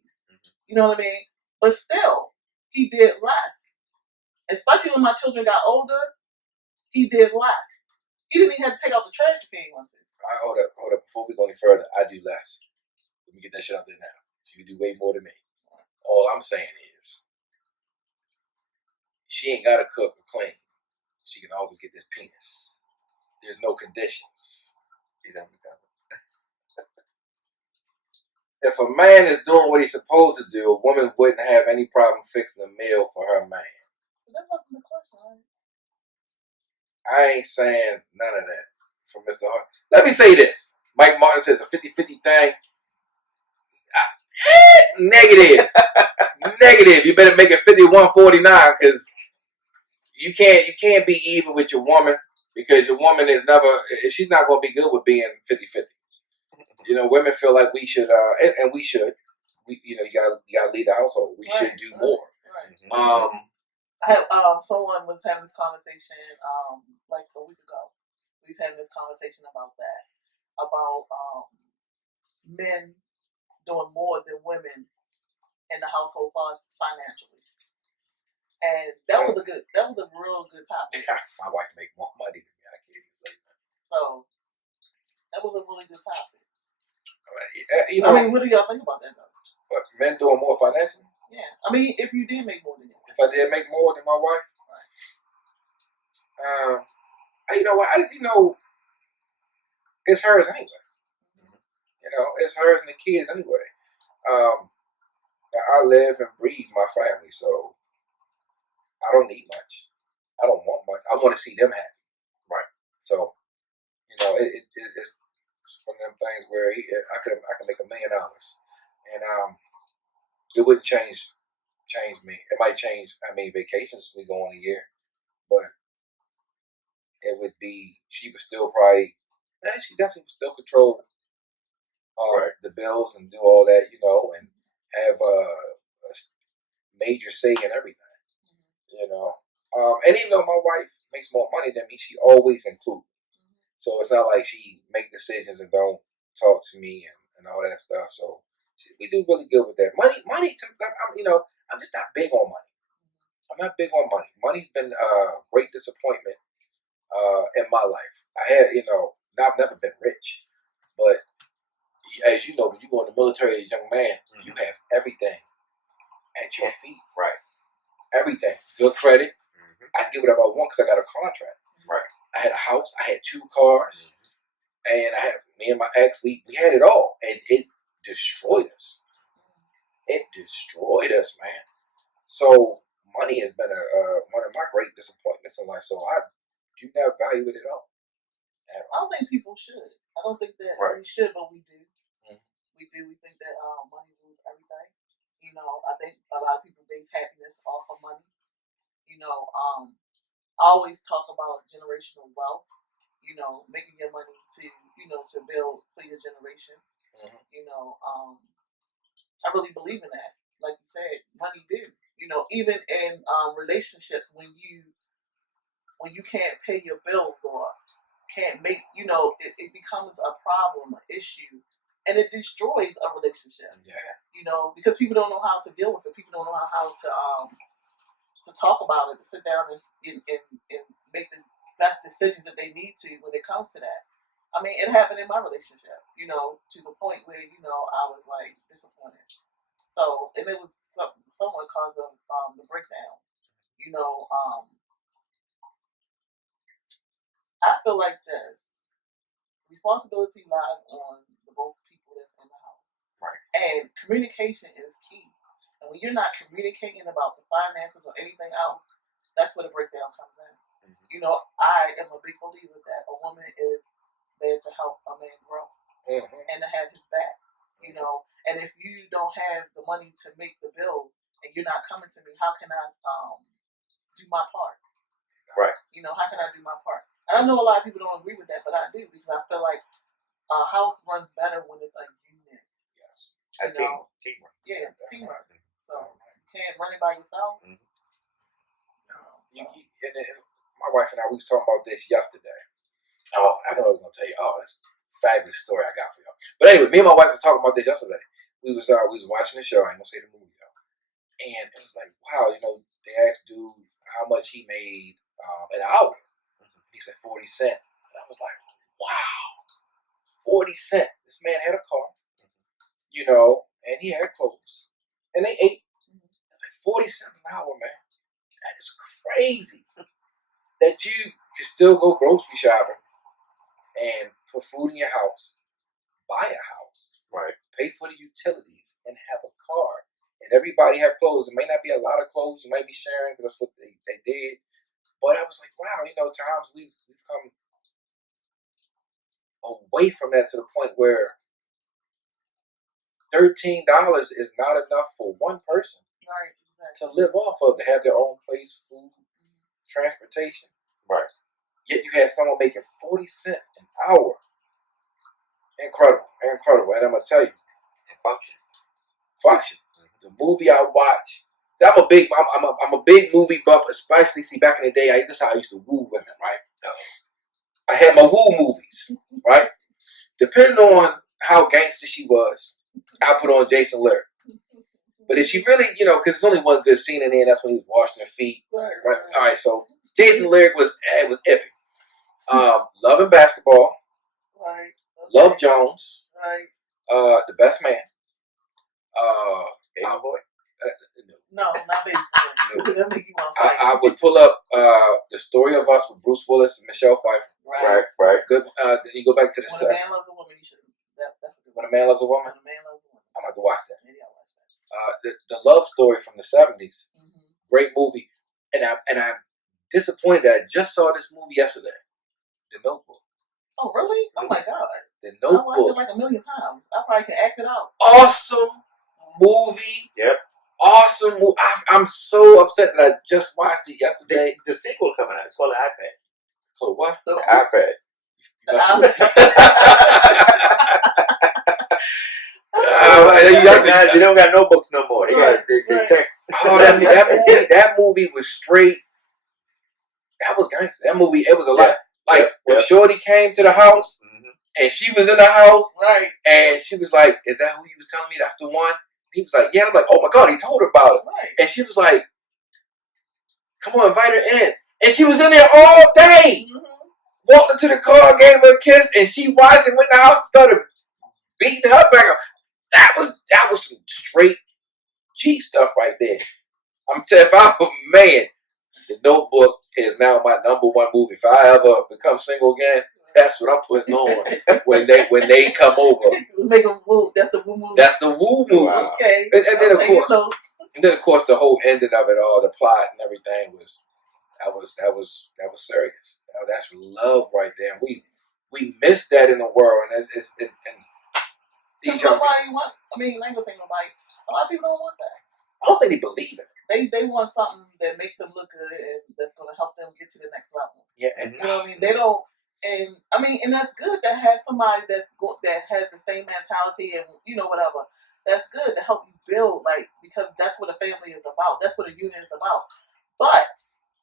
You know what I mean? But still, he did less. Especially when my children got older, he did less. He didn't even have to take out the trash if he wanted to. All right, hold up. Before we go any further, I do less. Let me get that shit out there now. You do way more than me. All I'm saying is, she ain't got to cook or clean. She can always get this penis. There's no conditions. If a man is doing what he's supposed to do, a woman wouldn't have any problem fixing a meal for her man. That wasn't the question, right? I ain't saying none of that from Mr. Hart. Let me say this. Mike Martin says a 50-50 thing. Negative. Negative. You better make it 51-49 because you can't be even with your woman because your woman she's not going to be good with being 50-50. Women feel like we should, and we should. You gotta lead the household. We should do more. Right. I had someone was having this conversation like a week ago. We was having this conversation about that, about men doing more than women in the household financially. And that was a real good topic. My wife make more money than me. I can't even say that. So that was a really good topic. You know, I mean, what do y'all think about that though? But men doing more financially? Yeah. I mean, if you did make more than your wife. If I did make more than my wife? Right. You know what? It's hers anyway. You know, it's hers and the kids anyway. I live and breathe my family, so I don't need much. I don't want much. I want to see them happy. Right. So, you know, it's one of them things where I can make $1 million, and it wouldn't change me. It might change how many vacations we go on a year, but it would be, she would still probably, she definitely would still control the bills and do all that, you know, and have a major say in everything, you know. And even though my wife makes more money than me, she always includes. So it's not like she make decisions and don't talk to me and all that stuff. So we do really good with that. Money. I'm just not big on money. I'm not big on money. Money's been a great disappointment in my life. I've never been rich, but as you know, when you go in the military as a young man, you have everything at your feet. Right. Everything. Good credit. I can get whatever I want because I got a contract. Right. I had a house. I had 2 cars. And I had me and my ex. We had it all, and it destroyed us. It destroyed us, man. So money has been one of my great disappointments in life. So I do not value it at all. I don't think people should. I don't think that we should, but we do. We do. We think that money rules everything. You know, I think a lot of people base happiness off of money. You know, I always talk about generational wealth. You know, making your money to build for your generation. You know, I really believe in that. Like you said, money do. You know, even in relationships, when you can't pay your bills or can't make, it becomes a problem, an issue, and it destroys a relationship. Yeah. You know, because people don't know how to deal with it. People don't know how to talk about it, to sit down and make the best decisions that they need to when it comes to that. I mean, it happened in my relationship, to the point where, I was like disappointed. So, and it was somewhat cause of the breakdown. You know, I feel like this responsibility lies on the both people that's in the house. Right. And communication is key. And when you're not communicating about the finances or anything else, that's where the breakdown comes in. You know, I am a big believer that a woman is there to help a man grow and to have his back. You know, and if you don't have the money to make the bills and you're not coming to me, how can I do my part? Right. You know, how can I do my part? And I know a lot of people don't agree with that, but I do because I feel like a house runs better when it's a unit. Yes. Teamwork. Teamwork. Yeah, teamwork. So you can't run it by yourself. And my wife and I, we was talking about this yesterday. Oh, I know I was gonna tell you. Oh, that's a fabulous story I got for y'all. But anyway, me and my wife was talking about this yesterday. We was watching the show. I ain't gonna say the movie though. And it was like, wow, they asked dude how much he made an hour. He said 40 cents. And I was like, wow, 40 cents. This man had a car, and he had clothes, and they ate. Like 40 cents an hour, man. That is crazy. That you can still go grocery shopping and put food in your house, buy a house, right? Pay for the utilities, and have a car. And everybody have clothes. It may not be a lot of clothes. You might be sharing because that's what they did. But I was like, wow, times we've come away from that to the point where $13 is not enough for one person to live off of, to have their own place, food, transportation. Right. Yet you had someone making 40 cents an hour. Incredible. And I'm gonna tell you, function. The movie I watched. See, I'm a big movie buff, especially. See, back in the day, this is how I used to woo women, right? I had my woo movies, right? Depending on how gangster she was, I put on Jason Lyric. But if she really, because there's only one good scene in there, and that's when he was washing her feet. Right. All right. So Jason Lyric was iffy. Love and Basketball. Right. Okay. Love Jones. Right. The Best Man. Baby Boy. No, not Baby Boy. That make you want to fight. I would pull up The Story of Us with Bruce Willis and Michelle Pfeiffer. Right. Good. You go back to the When a Man Loves a Woman, you should. That's a good When a Man Loves a Woman. When a Man Loves a Woman. I'm gonna have to watch that. Maybe I'll watch that. The Love Story from the '70s. Mm-hmm. Great movie, and I'm disappointed that I just saw this movie yesterday. The Notebook. Oh really? Oh my God. The I watched it Notebook. like a million times. I probably can act it out. Awesome movie. Yep. Awesome movie. I'm so upset that I just watched it yesterday. The sequel coming out. It's called the iPad. Oh what? The iPad. They don't got notebooks no more. They got they text. Oh, that movie was straight. That was gangster. That movie, it was a lot. Like when Shorty came to the house and she was in the house, right? And she was like, "Is that who you was telling me? That's the one." He was like, "Yeah." I'm like, "Oh my God, he told her about it." Right. And she was like, "Come on, invite her in." And she was in there all day. Walked into the car, gave her a kiss, and she watched and went in the house and started beating her back up. That was some straight G stuff right there. I'm telling you, if I'm a man, The Notebook is now my number one movie. If I ever become single again, that's what I'm putting on when they come over. Make a move. That's the woo movie. That's the woo movie. Wow. Okay. And then of course the whole ending of it all, the plot and everything was serious. That's love right there. And we missed that in the world, and these young people. I ain't gonna say nobody. A lot of people don't want that. I don't think they believe it. They want something that makes them look good and that's gonna help them get to the next level. Yeah, and you know what I mean. They don't, and I mean, and that's good to have somebody that has the same mentality and whatever. That's good to help you build, because that's what a family is about. That's what a union is about. But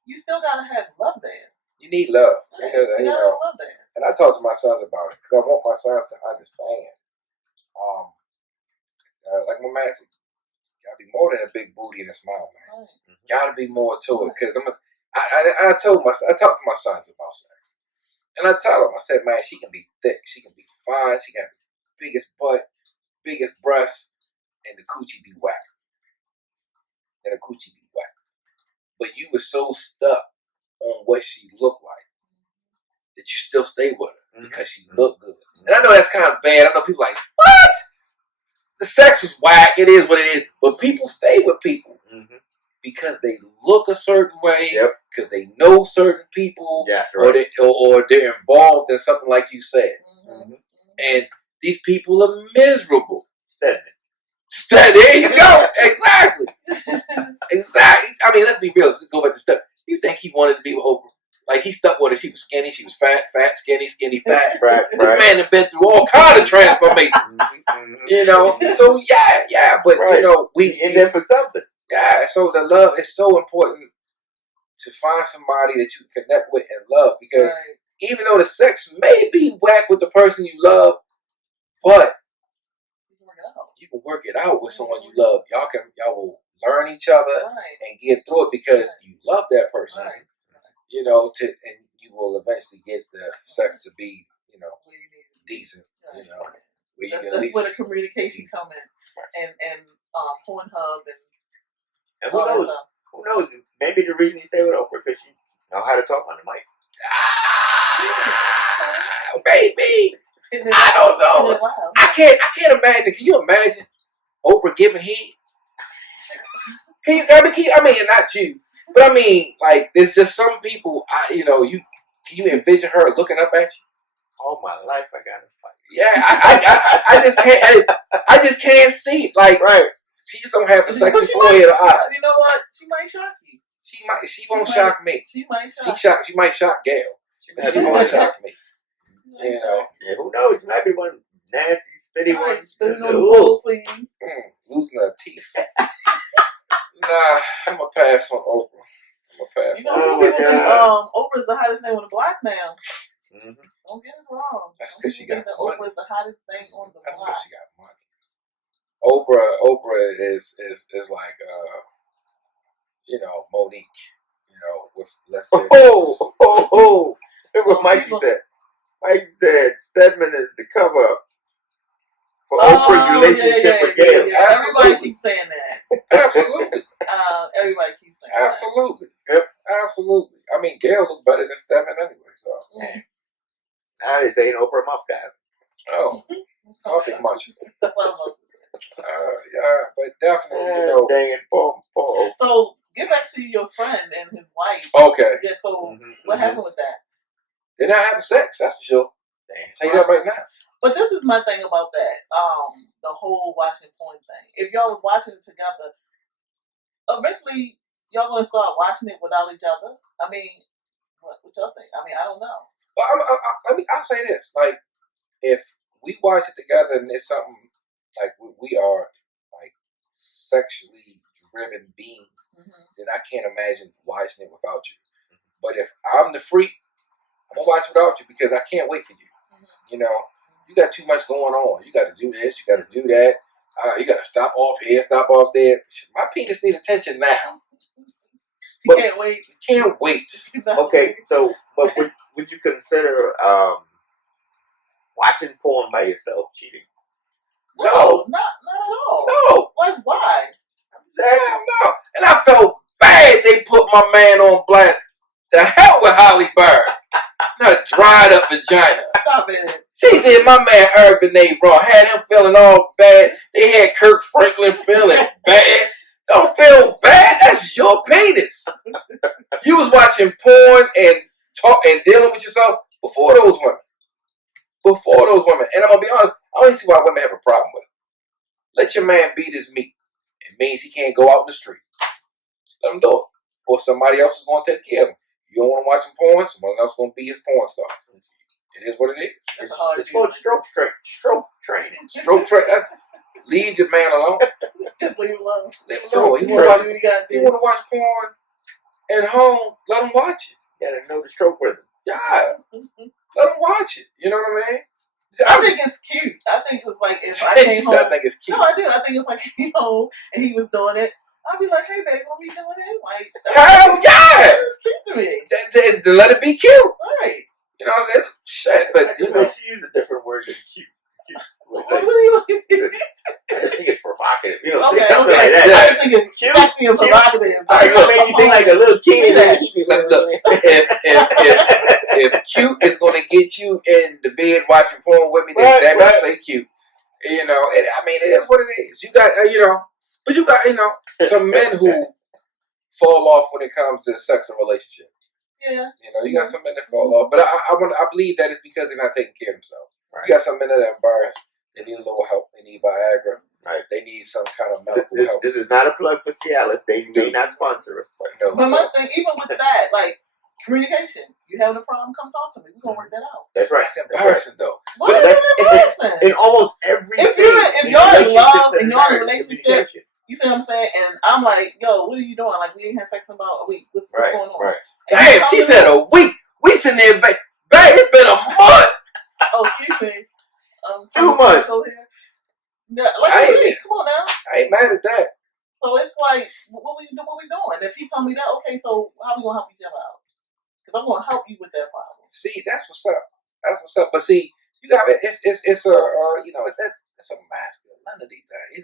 you still gotta have love there. You need love. Right. You gotta have love there. And I talk to my sons about it because I want my sons to understand. Like my man said, gotta be more than a big booty in a smile, man. Right. Gotta be more to it. Because I talk to my sons about sex, and I tell them, I said, man, she can be thick, she can be fine, she got the biggest butt, biggest breasts, and the coochie be whack, But you were so stuck on what she looked like that you still stay with her because she looked good. And I know that's kind of bad. I know people like, what? The sex was whack. It is what it is. But people stay with people because they look a certain way, because they know certain people, right. or they're involved in something like you said. And these people are miserable. There you go. Exactly. Exactly. I mean, let's be real. Let's go back to stuff. You think he wanted to be with Oprah? Like, he stuck with her. She was skinny. She was fat, skinny, fat. Right. This man has been through all kinds of transformations. So yeah. But, we in there for something. Yeah, so the love is so important to find somebody that you connect with and love. Because even though the sex may be whack with the person you love, but you can work it out with someone you love. Y'all will learn each other and get through it because you love that person. And you will eventually get the sex to be, decent. Where you that's where the communication come in, and Pornhub and who knows? Who knows? Maybe the reason he stayed with Oprah because she know how to talk on the mic. Maybe. I don't know. I can't imagine. Can you imagine Oprah giving head? I mean, not you, but I mean, like, there's just some people. Can you envision her looking up at you? All my life, I gotta fight. Yeah, I just can't. I just can't see it. Like, she just don't have a sexy forehead or eyes. You know what? She might shock you. She won't shock me. She might shock. She might shock Gail. She won't shock me. Yeah, who knows? You might be one nasty, spitty one. Spitting on the bowl for you. Losing her teeth. Nah, I'm gonna pass on Oprah. Some people think Oprah's the hottest thing on the block now. Don't get it wrong. That's because she got money. Oprah's the hottest thing on the block. That's because she got money. Oprah is like Monique, with less than Look what Mikey said. Mikey said Stedman is the cover for Oprah's relationship with Gail. Yeah. Everybody keeps saying that. Absolutely. Everybody keeps saying Absolutely. that. Yep. Absolutely. I mean, Gail looked better than Stedman anyway, so. Now they say Oprah muff guy. Oh. Nothing much. Yeah, but definitely, Dang it, Paul. So, get back to your friend and his wife. Okay. Yeah, so what happened with that? They're not having sex, that's for sure. Tell you that right now. But this is my thing about that. The whole watching porn thing. If y'all was watching it together, eventually y'all gonna start watching it without each other. I mean, what y'all think? I mean, I don't know. Well, I'll say this: like, if we watch it together and it's something like we are like sexually driven beings, then I can't imagine watching it without you. But if I'm the freak, I'm gonna watch without you because I can't wait for you. You got too much going on. You got to do this. You got to do that. You got to stop off here, stop off there. My penis needs attention now. You can't wait. Can't wait. Okay, so but would you consider watching porn by yourself cheating? No, not at all. No. Like, why? No. And I felt bad they put my man on blast. The hell with Holly Berry. Her dried up vagina. Stop it. She did my man Urban A wrong. Had him feeling all bad. They had Kirk Franklin feeling bad. Don't feel bad. That's your penis. You was watching porn and dealing with yourself before those women. And I'm gonna be honest, I don't see why women have a problem with it. Let your man beat his meat. It means he can't go out in the street. Let him do it. Or somebody else is gonna take care of him. You don't want to watch some porn, someone else going to be his porn star. It is what it is. It's called stroke training. Stroke training. Leave your man alone. Just leave him alone. Leave him alone. You want to watch porn at home, let him watch it. You got to know the stroke rhythm. Yeah. Let him watch it. You know what I mean? I think it's cute. I think it's like if I came home. I think it's cute. No, I do. I think if I came home and he was doing it, I'll be like, hey, babe, what are we doing it? Like, hell yeah! It's cute to me. Let it be cute. Right. You know what I'm saying? Shit, but I just wish you used a different word than cute. What do you I just think it's provocative. Okay, something like that. I think it's cute. I think it's provocative. Make you think like a little kid. Look, if cute is going to get you in the bed watching porn with me, then damn it, say cute. It is what it is. You got, but you got, some men who fall off when it comes to sex and relationship. Yeah. You got some men that fall off, but I believe that it's because they're not taking care of themselves. Right. You got some men that are embarrassed. They need a little help. They need Viagra. Right. They need some kind of medical help. This is not a plug for Cialis. They may not sponsor us. But my thing, even with that, like, communication. You having a problem? Come talk to me. We're going to work that out. That's right. It's embarrassing, though. What is embarrassing? In almost everything. If you're in love and you're in a relationship, you see what I'm saying? And I'm like, yo, what are you doing? Like, we ain't had sex in about a week. What's going on? Right. Damn, she said a week. We sitting there, babe, it's been a month. Oh, excuse me. 2 months. Yeah, like, come on now. I ain't mad at that. So it's like, what we doing? If he told me that, okay, so how we gonna help each other out? Because I'm gonna help you with that problem. See, that's what's up. But see, you got it. It's a that's a masculinity thing.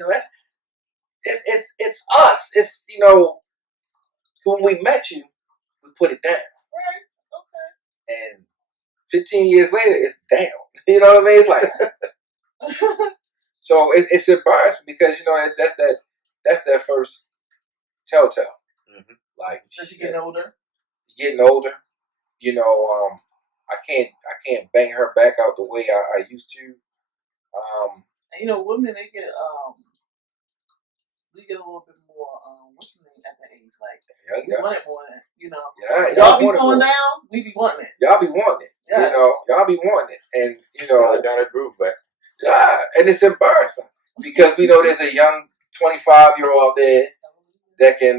It's us. It's when we met you, we put it down. Right. Okay. And 15 years later, it's down. You know what I mean? It's like so it's embarrassing because that's that first telltale. Mm-hmm. Like as you're getting older. I can't bang her back out the way I used to. Women they get we get a little bit more what's the name at that age? Like we want it more than Yeah, y'all be slowing down, we be wanting it. Y'all be wanting it. Yeah. Y'all be wanting it. And I got a groove back. Yeah, and it's embarrassing because we know there's a young 25-year-old out there that can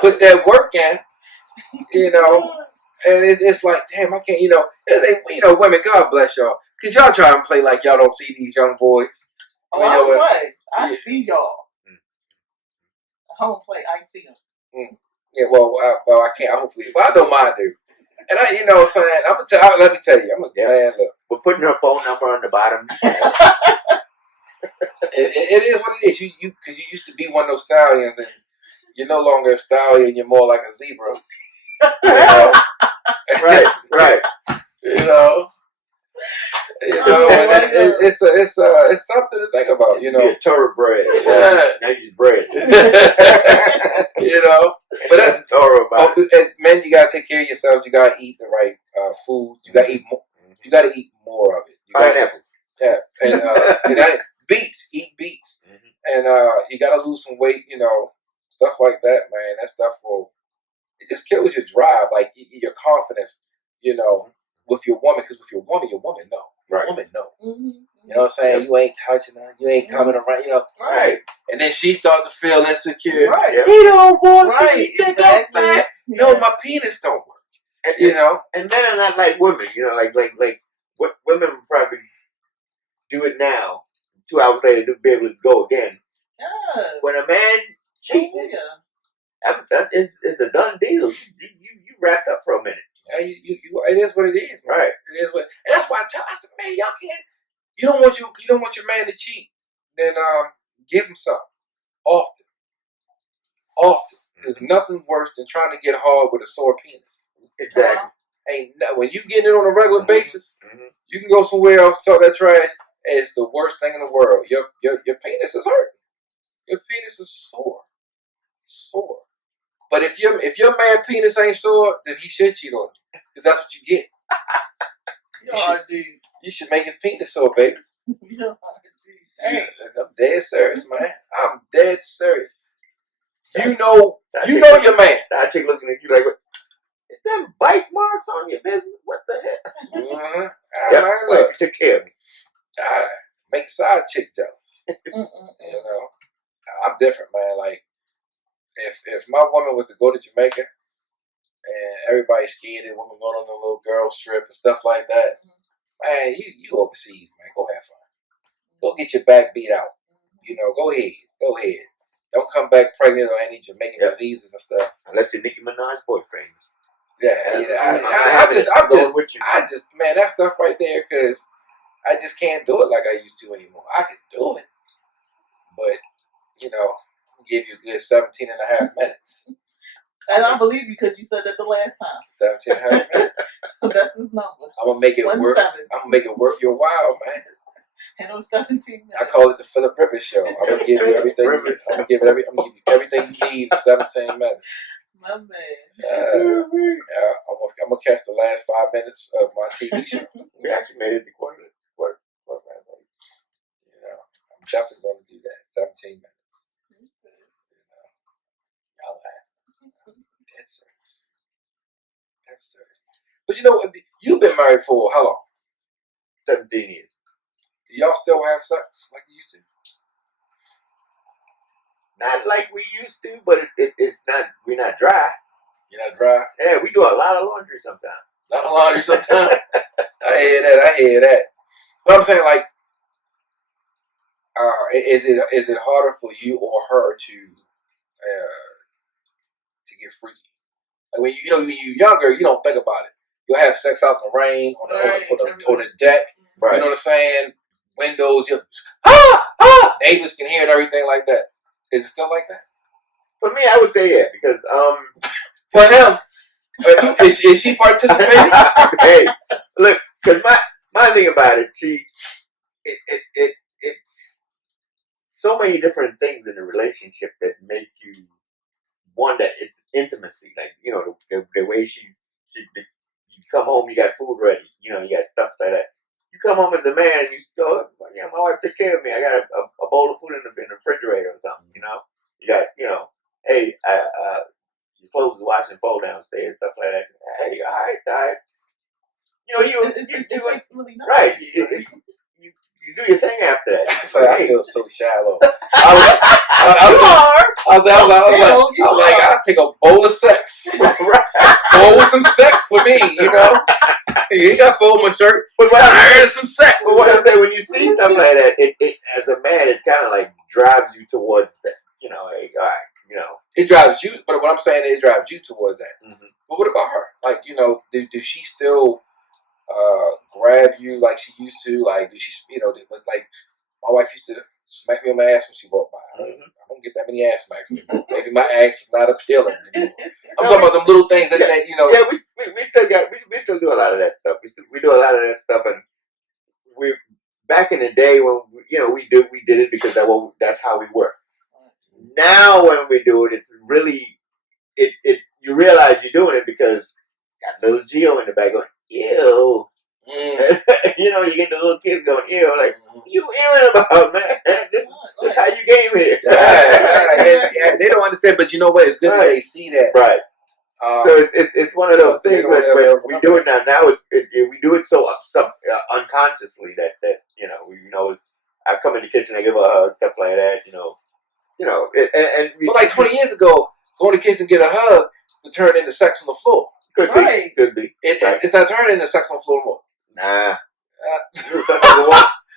put that work in, and it's like, damn, I can't, women, God bless y'all, Cause y'all trying to play like y'all don't see these young boys. Oh, I don't play. I see y'all. I don't play. I see them. Yeah, well, I can't. Hopefully, but I don't mind, dude. And you know what I'm saying? I'm gonna let me tell you, I'm a man. Look, we're putting her phone number on the bottom. it is what it is. You because you used to be one of those stallions, and you're no longer a stallion. You're more like a zebra. You know? right. You know. It's something to think about. You know, you're a thoroughbred. Yeah. Now you just bred. You know, but that's thoroughbred. Men, you gotta take care of yourselves. You gotta eat the right food. You gotta eat more. You gotta eat more of it. Pineapples. Yeah, and beets. Eat beets, and you gotta lose some weight. You know, stuff like that, man. That stuff it just kills your drive, like your confidence. You know, with your woman, because with your woman know. Right. Woman know. You know what I'm saying? Yep. You ain't touching her. You ain't coming around. You know. Right. And then she starts to feel insecure. Right. Yep. He don't want me. Right. You think I'm fat? Yeah. No, my penis don't work. And, you know. And men are not like women. You know, like what women would probably do it now. 2 hours later, they'll be able to go again. Yeah. When a man cheats, it's a done deal. You wrapped up for a minute. Yeah, it is what it is, man. Right? It is what, and that's why I said, man, y'all can't. You don't want your man to cheat. Then give him something often. There's nothing worse than trying to get hard with a sore penis. Exactly. When you get it on a regular basis, you can go somewhere else, talk that trash. And it's the worst thing in the world. Your penis is hurting. Your penis is sore. But if your man penis ain't sore, then he should cheat on you. Because that's what you get. You should make his penis sore, baby. Hey, I'm dead serious, man. I'm dead serious. You know your man. Side chick looking at you like, is that bite marks on your business? What the heck? Yeah, man, look, you took care of me. Make side chick jealous. You know, I'm different, man. Like, if my woman was to go to Jamaica and everybody's scared and women going on a little girls trip and stuff like that, man, you overseas, man. Go have fun. Go get your back beat out. You know, go ahead. Don't come back pregnant or any Jamaican diseases and stuff. Unless you're Nicki Minaj's boyfriend. I just, man, that stuff right there, because I just can't do it like I used to anymore. I can do it, but you know, I'll give you a good 17 and a half minutes. And I believe you because you said that the last time. 17 and a half minutes. That's his number. I'm gonna make it worth. I'm gonna make it worth your while, man. And it was 17 minutes. I call it the Philip Rivers show. I'm gonna give you everything. I'm gonna give you everything you need in 17 minutes. My man. I'm gonna catch the last 5 minutes of my TV show. We actually made it to quarter. You know, I'm definitely gonna do that. 17 minutes. You know, y'all laugh. That's serious. But you know, you've been married for how long? 17 years. Do y'all still have sex like you used to? Not like we used to, but it's not. We're not dry. You're not dry? Yeah, we do a lot of laundry sometimes. I hear that. But I'm saying, like, is it harder for you or her to get freaky? Like when when you're younger, you don't think about it. You'll have sex out in the rain on the deck. Right. You know what I'm saying? Windows, neighbors can hear and everything like that. Is it still like that? For me, I would say yeah, because for him, is she participating? Hey, look, because my thing about it, it's so many different things in the relationship that make you want that intimacy. Like, you know, the way you come home, you got food ready, you know, you got stuff like that. You come home as a man and you go, yeah, my wife took care of me. I got a bowl of food in the refrigerator or something, you know. You got, you know, hey, your clothes is washed and fold downstairs, stuff like that. Hey, all right. You know, you do it really nice. Right. You do your thing after that. I feel so shallow. I was like, I'll take a bowl of sex. Bowl some sex for me, you know. He got fold my shirt. But what I heard some sex. But what I'm saying, when you see stuff like that, it as a man, it kind of like drives you towards that. You know, like, all right, you know, it drives you. But what I'm saying is, it drives you towards that. mm-hmm. But what about her? Like, you know, does she still grab you like she used to? Like, does she, you know, like my wife used to smack me on my ass when she walked by. I don't get that many ass smacks anymore. Maybe my ass is not appealing anymore. I'm talking about them little things that you know. Yeah, we still got we still do a lot of that stuff. We do a lot of that stuff, and we back in the day when you know we did it because that's how we were. Now when we do it, it's really it you realize you're doing it because got little Geo in the back going ew. You know, you get the little kids going ew, like you ewing about, man. This is how you came here. Yeah, they don't understand, but you know what? It's good that they see that. Right. So it's one of those things when we do it now. Now we do it so unconsciously that you know I come in the kitchen, I give her a hug, stuff like that. You know, but like 20 years ago, going to the kitchen and get a hug would turn into sex on the floor. Could be. It's not turning into sex on the floor anymore. Nah.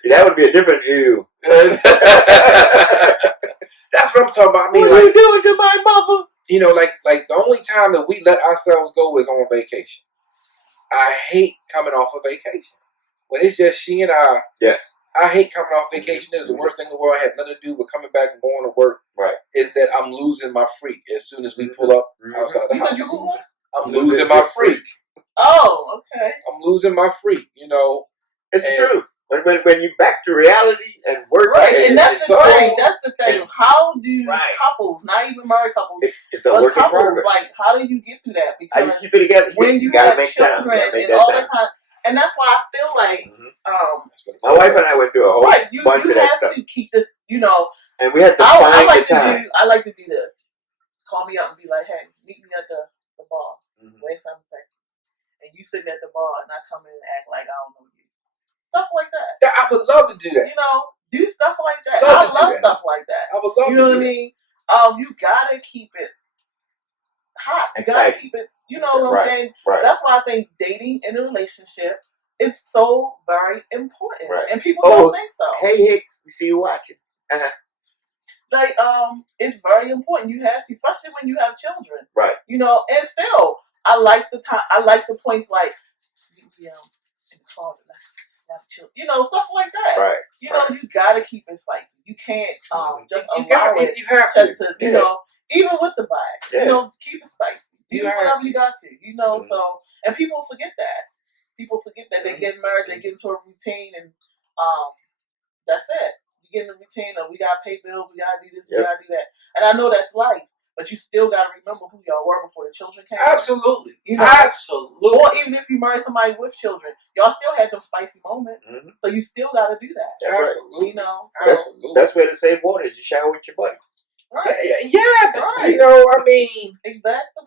That would be a different ew. That's what I'm talking about. I mean, what are you doing to my mother? You know, like the only time that we let ourselves go is on vacation. I hate coming off a vacation. When it's just she and I. Yes. I hate coming off vacation. It's the worst thing in the world. I had nothing to do with coming back and going to work. Right. Is that I'm losing my freak as soon as we pull up outside the house. You said you were what? I'm losing my freak. Oh, okay. I'm losing my freak, you know. It's the truth. When you back to reality and work, right, and that's the thing. That's the thing. How do couples, not even married couples, it's a work in progress. Like, how do you get through that? Because how you keep it together? When you gotta have make children time. and all that kind, and that's why I feel like, my wife and I went through a whole bunch of that stuff. You have to keep this, you know. And we had to find the time. I like to do this. Call me up and be like, hey, meet me at the bar. Wait something second. And you sitting at the bar and I come in and act like I don't know you. Stuff like that. Yeah, I would love to do that. You know, do stuff like that. I love stuff like that. I would love you know what I mean? You gotta keep it hot. You gotta keep it, you know what I'm saying? Right. That's why I think dating in a relationship is so very important. Right. And people don't think so. Hey Hicks, we see you watching. Like, it's very important. You have to, especially when you have children. Right. You know, and still I like the points like in the closet, you know, stuff like that. Right. You know, you gotta keep it spicy. You can't just you allow it. You have to. You know, even with the bag, you know, keep it spicy. Do whatever you got to. You know, so and people forget that. People forget that they get married, they get into a routine, and that's it. You get in a routine of we gotta pay bills, we gotta do this, we gotta do that. And I know that's life. But you still got to remember who y'all were before the children came. Absolutely. You know, absolutely. Or even if you married somebody with children, y'all still had them spicy moments. So you still got to do that. Absolutely. You know, that's where to save water is you shower with your buddy. Right. Yeah, right. You know, I mean, exactly.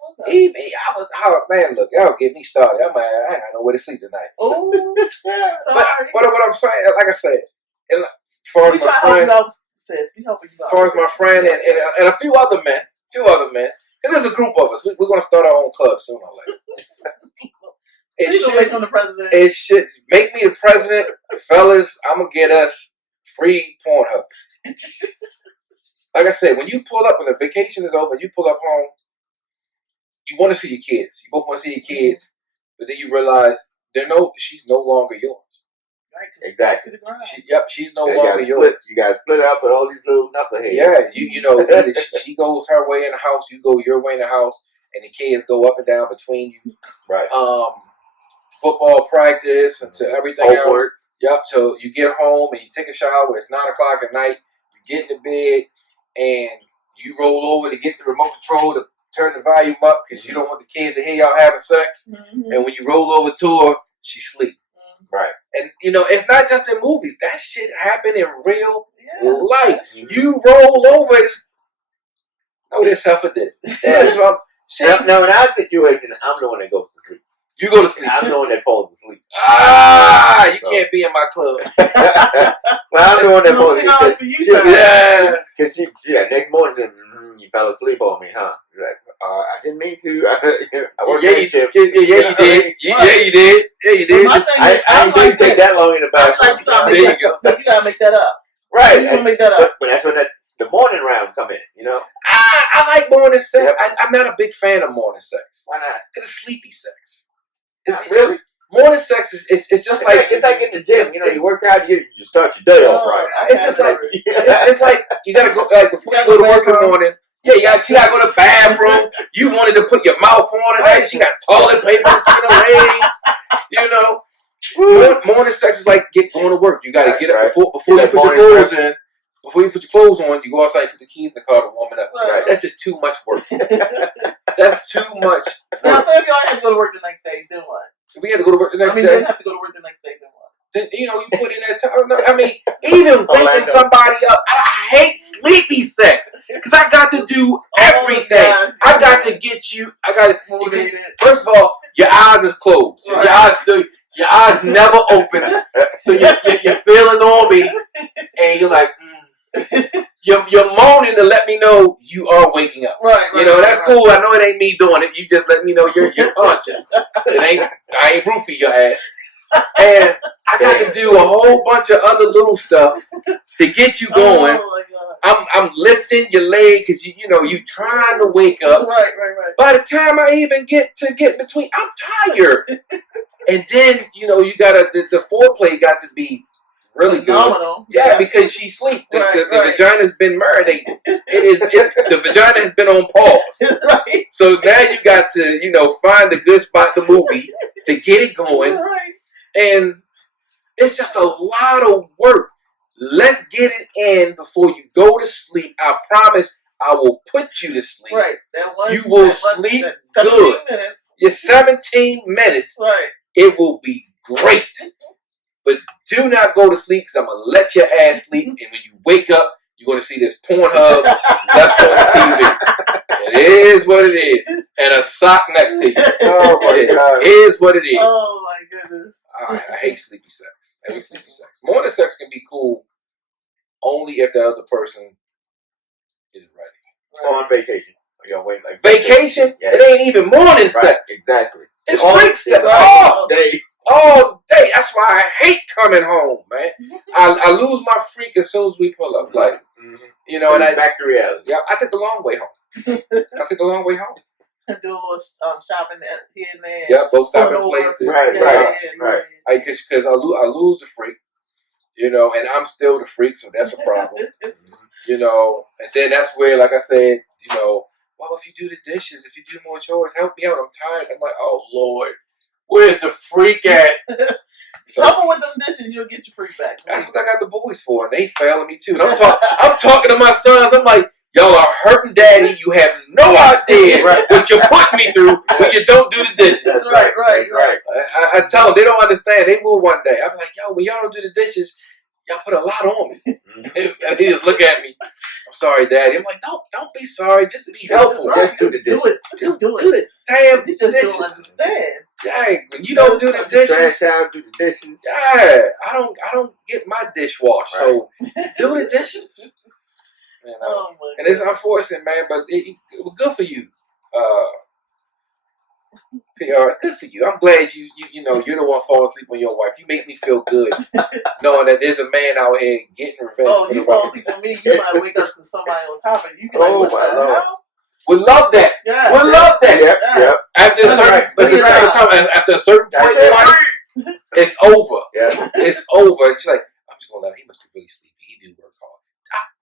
Man, look, y'all get me started. I ain't got nowhere to sleep tonight. Oh, but what I'm saying, like I said, and as far as my friend, and a few other men. And there's a group of us. We're going to start our own club sooner or later. It should make me the president. Fellas, I'm going to get us free Pornhub. Like I said, when you pull up, when the vacation is over, you pull up home, you want to see your kids. You both want to see your kids. But then you realize she's no longer yours. Right, exactly. She's no longer yours. You guys split up with all these little knuckleheads. Yeah, you know, she goes her way in the house, you go your way in the house, and the kids go up and down between you. Right. Football practice and to everything Homework. else. Yep. So you get home and you take a shower. It's 9:00 at night. You get into bed and you roll over to get the remote control to turn the volume up because you don't want the kids to hear y'all having sex. And when you roll over to her, she sleeps. Right. And, you know, it's not just in movies. That shit happened in real life. You roll over. This heifer did. Now, in our situation, I'm the one that goes to sleep. You go to sleep. I'm the one that falls asleep. You can't be in my club. Well, I'm the one that falls asleep. Because she next morning, you fell asleep on me, huh? Like, I didn't mean need to. I work yeah, night shift. you did. Yeah, you did. Yeah, you did. My thing I is, I didn't like take that long in the I bathroom. like to There you go. But you gotta make that up. Right. You gonna make that up. But that's when the morning round come in, you know? I like morning sex. Yep. I'm not a big fan of morning sex. Why not? Because it's sleepy sex. Not really. Morning sex is it's just It's like in the gym, you know, you work out, you start your day off right. It's just like it's like you gotta go before you go to work in the morning. Yeah, you gotta go to the bathroom. You wanted to put your mouth on it. Right. She got toilet paper between her legs. You know, morning sex is like going to work. You gotta get up before you put your clothes in. Before you put your clothes on, you go outside and put the keys in the car to warm it up. Right. That's just too much work. That's too much Now, work. so if y'all had to go to work the next day, then what? If we had to go to work the next You day, didn't have to go to work the next day, then what? then you put in that time. I mean, even waking somebody up. I hate sleepy sex because I got to do everything. Gosh, I got to get you. I got to. motivated. First of all, your eyes is closed. Right. Your eyes never open. So you're feeling on me, and you're like, you're moaning to let me know you are waking up. Right. You know, that's cool. I know it ain't me doing it. You just let me know you're conscious. I ain't roofie your ass. And I got to do a whole bunch of other little stuff to get you going. Oh my God. I'm lifting your leg because you trying to wake up. Right. By the time I even get between, I'm tired. And then you gotta the foreplay got to be really good. Phenomenal. Yeah, because she sleep. The vagina's been marinated. The vagina has been on pause. Right. So now you got to find a good spot in the movie to get it going. Right. And it's just a lot of work. Let's get it in before you go to sleep. I promise I will put you to sleep. Right. You will sleep good. Minutes. Your 17 minutes. Right. It will be great. But do not go to sleep because I'm going to let your ass sleep. And when you wake up, you're going to see this Pornhub left on the TV. It is what it is. And a sock next to you. Oh my God. It is what it is. Oh my goodness. I hate sleepy sex. I hate sleepy sex. Morning sex can be cool only if that other person is ready. Or on vacation. Like Vacation? Yeah. It ain't even morning sex. Exactly. It's freak sex all day. All day. That's why I hate coming home, man. I lose my freak as soon as we pull up. Like, and back to reality. Yeah, I take the long way home. Do a little shopping here and there. Yeah, both stopping places. Right. Because I lose the freak, and I'm still the freak, so that's a problem. And then that's where, like I said, well, if you do the dishes, if you do more chores, help me out. I'm tired. I'm like, oh Lord, where's the freak at? So, help them with them dishes, you'll get your freak back. That's what I got the boys for, and they failing me too. And I'm talking to my sons. I'm like, y'all are hurting daddy. You have no idea what you're putting me through when you don't do the dishes. That's right. I tell them they don't understand. They will one day. I'm like, yo, when y'all don't do the dishes, y'all put a lot on me. And he just look at me. I'm sorry, Daddy. I'm like, don't be sorry. Just be helpful. Just do the dishes. Do Do the damn You just dishes. don't understand. Dang, when you don't do the dishes, Trash out, do the dishes. yeah, I don't get my dish washed. So do the dishes. Oh my And it's unfortunate, man, but it was good for you. PR, it's good for you. I'm glad you're the one falling asleep on your wife. You make me feel good knowing that there's a man out here getting revenge for the you fall wife. asleep on me, you might wake up to somebody on top of you. You be like, what the hell? We love that. Yeah. We love that. Yep. After a certain point in life, it's over. Yeah. It's over. It's like, I'm just gonna let him. He must be really sleepy. He do work hard.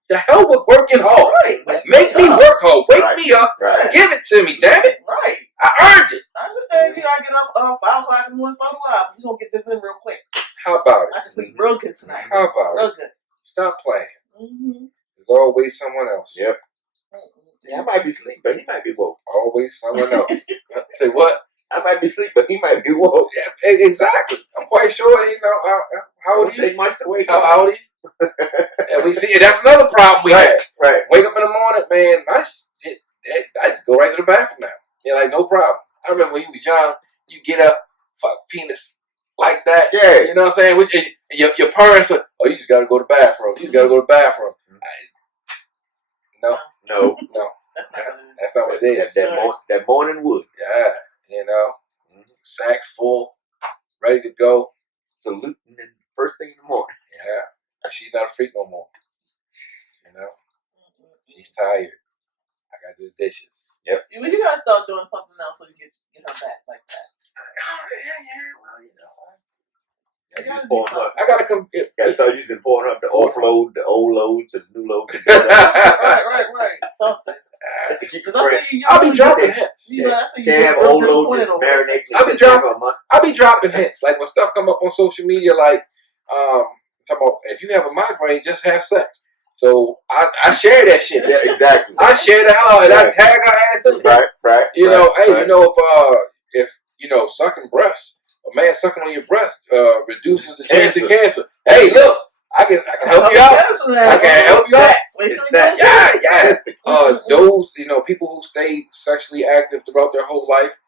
The hell with working hard. Right. Make me work hard. Wake me up. Right. Give it to me, damn it. Right. I earned it. I understand you gotta get up 5 o'clock in the morning, so do I. You gonna get this in real quick. How about I can sleep real good tonight. How about real it? good. Stop playing. Mm-hmm. There's always someone else. Yep. Yeah, I might be asleep, but he might be woke. Always someone else. Say what? I might be asleep, but he might be woke. Yeah, exactly. I'm quite sure. How old are you? Take much to wake up. How old are you? And we see that's another problem we have. Right. Wake up in the morning, man. I go right to the bathroom now. Yeah, like no problem. I remember when you was young, you get up, fuck penis like that. Yeah. You know what I'm saying? Your parents are, oh, you just gotta go to the bathroom. You just gotta go to the bathroom. No. That's not what it is. That morning wood. Yeah, you know, sacks full, ready to go. Saluting and first thing in the morning. Yeah, but she's not a freak no more. You know, she's tired. I gotta do the dishes. Yep. Well, you gotta start doing something else so you get her back like that. Well, you know. I gotta come. Gotta start using Pornhub to offload the old loads and new loads. right. Something. That's to keep it fresh. I'll be dropping hints. Can't have old loads just marinating. I'll be dropping hints. Like when stuff come up on social media, like talking about if you have a migraine, just have sex. So I share that shit. Yeah, exactly. I share that out and I tag her ass in. Right. You know, hey, you know if you know sucking breasts, a man sucking on your breast reduces the chance of cancer. Hey, look, I can help you out. I can help you out. Yeah. Those people who stay sexually active throughout their whole life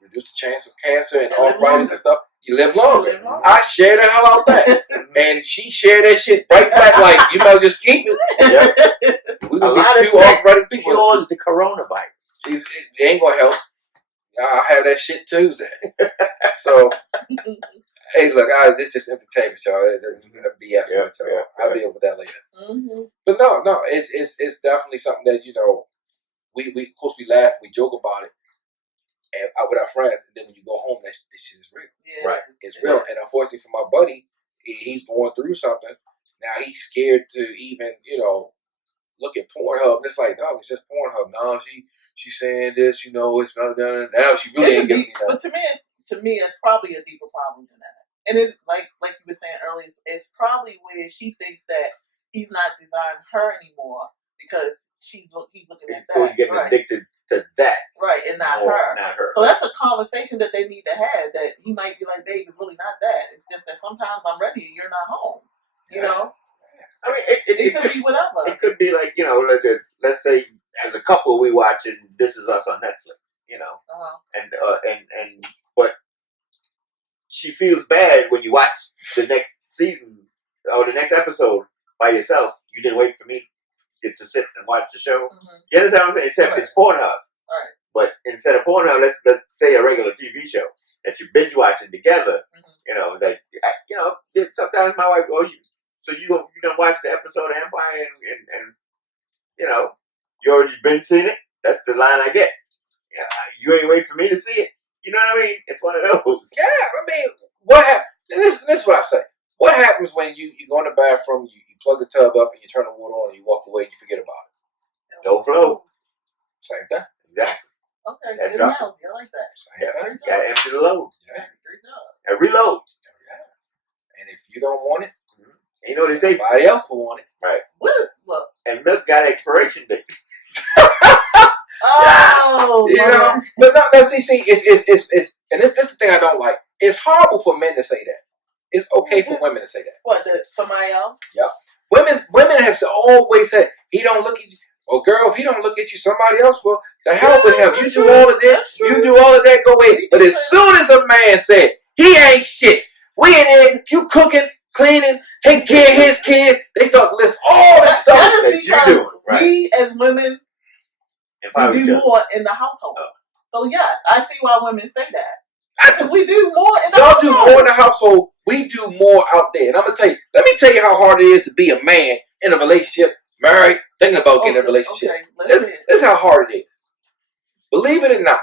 reduce the chance of cancer and arthritis and stuff. You live longer. I share the hell out that. And she shared that shit right back like, you might just keep it. Yep. We're going to be two arthritic people. Cures the coronavirus. It ain't going to help. I'll have that shit Tuesday. So, hey, look, this is just entertainment, y'all. BS. I'll deal with that later. Mm-hmm. But no, it's definitely something that, we of course we laugh, we joke about it. And out with our friends, and then when you go home, this shit is real. Yeah. Right. It's real. And unfortunately for my buddy, he's going through something. Now he's scared to even, look at Pornhub. And it's like, no, it's just Pornhub. No, she's saying this, it's not done. Now she really ain't giving me that. But to me, it's probably a deeper problem than that. And it, like you were saying earlier, it's probably where she thinks that he's not desiring her anymore because he's looking at that. He's getting addicted to that. Right, and not her. So that's a conversation that they need to have, that he might be like, babe, it's really not that. It's just that sometimes I'm ready and you're not home. You know? I mean, it could be whatever. It could be like, let's say as a couple we watching This Is Us on Netflix, but she feels bad when you watch the next season or the next episode by yourself. You didn't wait for me to sit and watch the show. Mm-hmm. You understand what I'm saying? Except it's Pornhub. Right. But instead of Pornhub, let's say a regular TV show that you binge watching together. Mm-hmm. Sometimes my wife goes, you gonna watch the episode of Empire and you already been seeing it. That's the line I get. You ain't waiting for me to see it. You know what I mean? It's one of those. Yeah, I mean, what happens? This is what I say. What happens when you go in the bathroom, you plug the tub up, and you turn the water on, and you walk away, and you forget about it? No flow. Same thing. Exactly. Okay, good analogy. I like that. You gotta empty the load. Yeah. Great job. And reload. Yeah. And if you don't want it, you know what they say? Somebody else will want it. Right. Look. And milk got an expiration date. Oh, but no. See, it's and this is the thing I don't like. It's horrible for men to say that. It's okay for women to say that. What? Somebody else? Yep. Women have always said he don't look at you. Oh, girl, if he don't look at you, somebody else will. The hell with him. You do all of this. You do all of that. Go away. But as soon as a man said he ain't shit, we in there. You cooking, cleaning, taking care of his kids. They start to list all the stuff that you do. Right. We as women. We do more in the household. So yes, I see why women say that. We do more in the household. Y'all do more in the household. We do more out there. And I'm gonna tell you, let me tell you how hard it is to be a man in a relationship, married, thinking about getting a relationship. Okay, this is how hard it is. Believe it or not,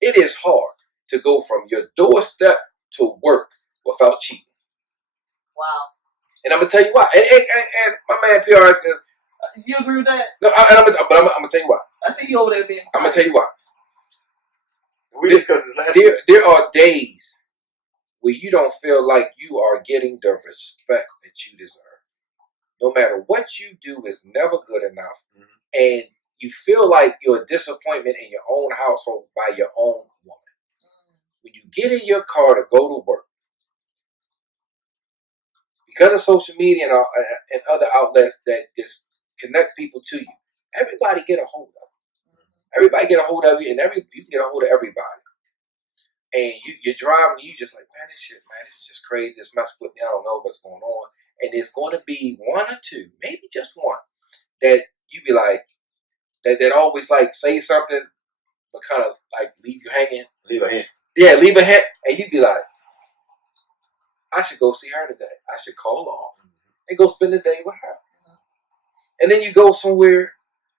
it is hard to go from your doorstep to work without cheating. Wow. And I'm gonna tell you why. And my man PRS. You agree with that? No, I'm gonna tell you why. I think you over there being. I'm gonna tell you why. There are days where you don't feel like you are getting the respect that you deserve. No matter what you do is never good enough, and you feel like you're a disappointment in your own household by your own woman. When you get in your car to go to work, because of social media and other outlets that just connect people to you, everybody get a hold of you. Everybody get a hold of you, and you can get a hold of everybody. And you're driving, and you just like, this is just crazy. It's messing with me. I don't know what's going on. And there's going to be one or two, maybe just one, that you be like, that always like say something, but kind of like leave you hanging. Leave a hint. Yeah, leave a hint, and you'd be like, I should go see her today. I should call off and go spend the day with her. And then you go somewhere,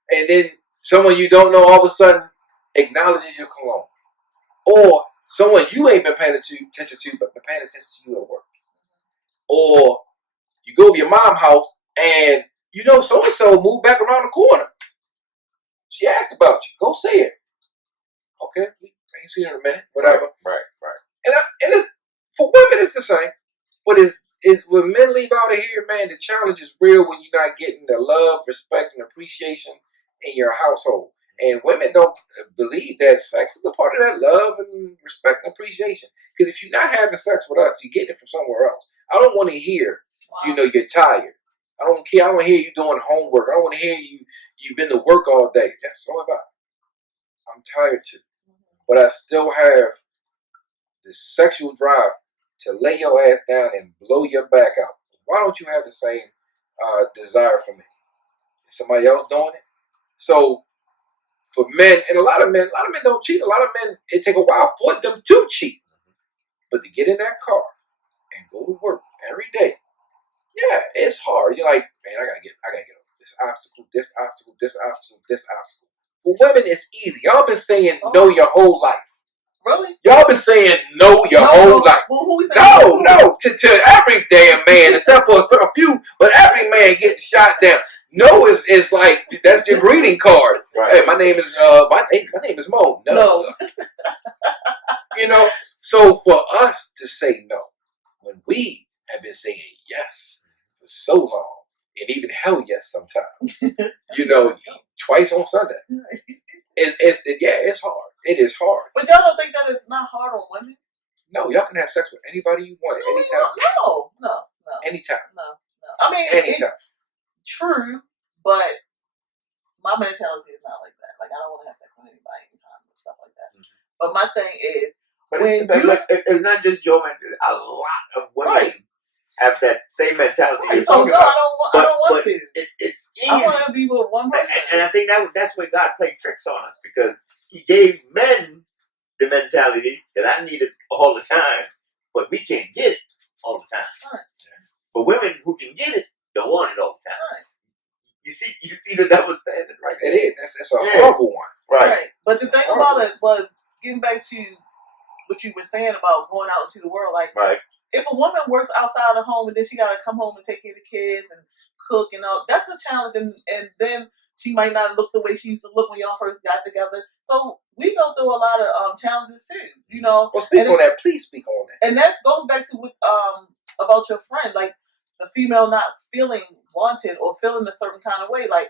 and then someone you don't know all of a sudden acknowledges your cologne. Or someone you ain't been paying attention to, but been paying attention to you at work. Or you go to your mom's house, and you know so-and-so moved back around the corner. She asked about you. Go see it. Okay, I ain't seen her in a minute. Whatever. Right. And it's, for women, it's the same. But it's when men leave out of here, man, the challenge is real when you're not getting the love, respect, and appreciation in your household. And women don't believe that sex is a part of that love and respect and appreciation. Because if you're not having sex with us, you're getting it from somewhere else. I don't want to hear, you know, you're tired. I don't care. I don't want to hear you doing homework. I don't want to hear you've been to work all day. Yes, so have I. I'm tired too. But I still have the sexual drive to lay your ass down and blow your back out. Why don't you have the same desire for me? Is somebody else doing it? So for men, and a lot of men don't cheat. A lot of men, it take a while for them to cheat. But to get in that car and go to work every day, yeah, it's hard. You're like, man, I gotta get over this obstacle, this obstacle, this obstacle, this obstacle. For women, it's easy. Y'all been saying no your whole life. Really? Y'all been saying no your whole life. Well, who we saying No, to every damn man, except for a few, but every man getting shot down. No is like, that's your greeting card. Right. Hey, my name is my name is Mo. No. You know, so for us to say no, when we have been saying yes for so long, and even hell yes sometimes, you know, twice on Sunday. It's hard. It is hard. But y'all don't think that it's not hard on women? No, y'all can have sex with anybody you want at any time. No. Anytime. No. I mean, anytime. True, but my mentality is not like that. Like, I don't want to have sex with anybody anytime and stuff like that. Mm-hmm. But my thing is, it's not just your mentality. A lot of women have that same mentality. Right. So no, I don't want to. It's easy. I want to be with one person. And I think that's where God played tricks on us, because He gave men the mentality that I need it all the time, but we can't get it all the time. Right. But women who can get it don't want it all the time. Right. You see the double standard, right? It is. That's a horrible one. Right. But the thing about it was, getting back to what you were saying about going out into the world, like, if a woman works outside the home and then she got to come home and take care of the kids and cook and all, that's a challenge. And then she might not look the way she used to look when y'all first got together. So we go through a lot of challenges too, you know. Well, speak on that. Please speak on that. And that goes back to what about your friend, like the female not feeling wanted or feeling a certain kind of way. Like,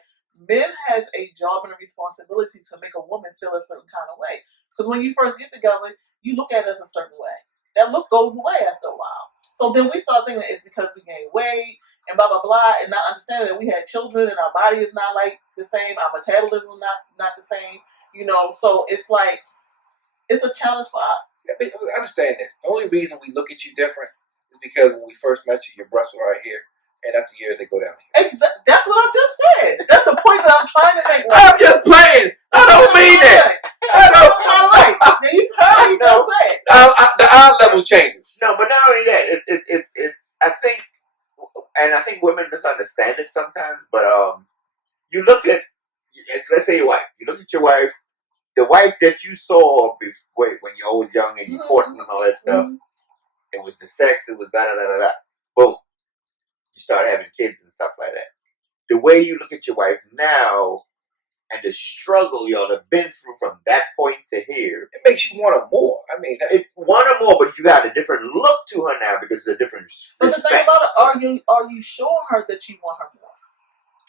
men has a job and a responsibility to make a woman feel a certain kind of way. Because when you first get together, you look at it as a certain way. That look goes away after a while. So then we start thinking it's because we gained weight and blah, blah, blah, and not understanding that we had children and our body is not like the same, our metabolism not the same, you know. So it's like, it's a challenge for us. Yeah, but understand this. The only reason we look at you different is because when we first met you, your breasts were right here, and after years they go down here. That's what I just said. That's the point that I'm trying to make. I'm just playing. I don't mean that. I don't. You heard me just say it. The eye level changes. No, but not only that. It's I think women misunderstand it sometimes. But you look at, let's say your wife. You look at your wife. The wife that you saw before, when you was young and you courting and all that stuff. Mm-hmm. It was the sex. It was da-da-da-da-da. Boom. You start having kids and stuff like that. The way you look at your wife now and the struggle y'all have been through from that point to here, it makes you want her more. I mean, want her more, but you got a different look to her now because it's a different respect. But the thing about it, are you showing her that you want her more?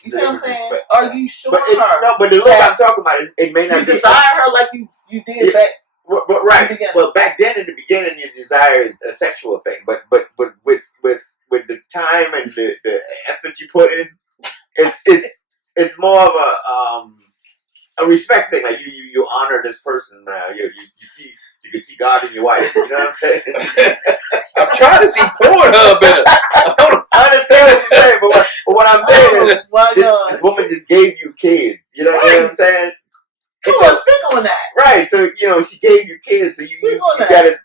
You see what I'm saying? Respect. Are you showing her? No, but the look I'm talking about, it may not you desire her like you did back. But right. Well, back then in the beginning, your desire is a sexual thing. But with the time and the effort you put in, it's more of a respect thing. Like you honor this person now. You can see God in your wife. You know what I'm saying? I'm trying to see Pornhub in it. I understand what you're saying, but what I'm saying is this woman just gave you kids. You know what I'm saying? so she gave you kids, so you gotta,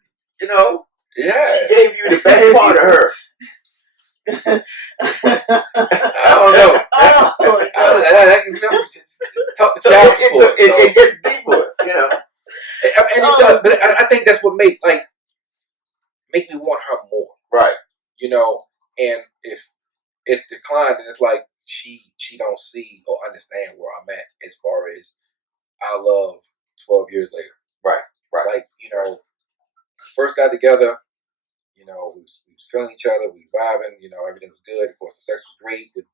Yeah. she gave you the best part of her. I don't know. Talk to child support. It gets deeper, And it does, but I think that's what make me want her more. Right. And if it's declined, then it's like she don't see or understand where I'm at as far as our love 12 years later. Right. It's like, we first got together, we was feeling each other, we vibing, everything was good. Of course, the sex was great, with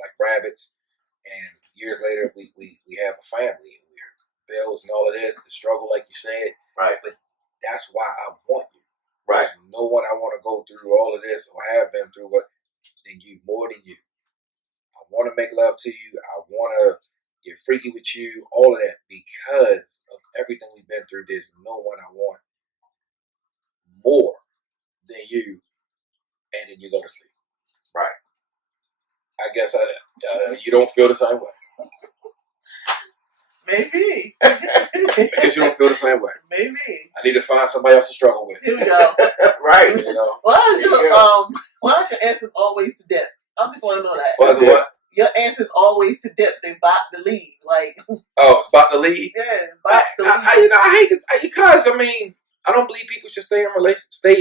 like rabbits. And years later, we have a family, and we're bills and all of this, the struggle, like you said. Right. But that's why I want you. Right. There's no one I want to go through all of this or have been through than you, more than you. I want to make love to you. I want to get freaky with you, all of that, because of everything we've been through. There's no one I want more than you, and then you go to sleep. Right. I guess you don't feel the same way. Maybe. I guess you don't feel the same way. Maybe. I need to find somebody else to struggle with. Here we go. Right. Why is your answers always to dip? I just want to know that. What? Your answers always to dip. They about to leave. Like. Oh, about to leave? Yeah, about to leave. I hate it because I don't believe people should stay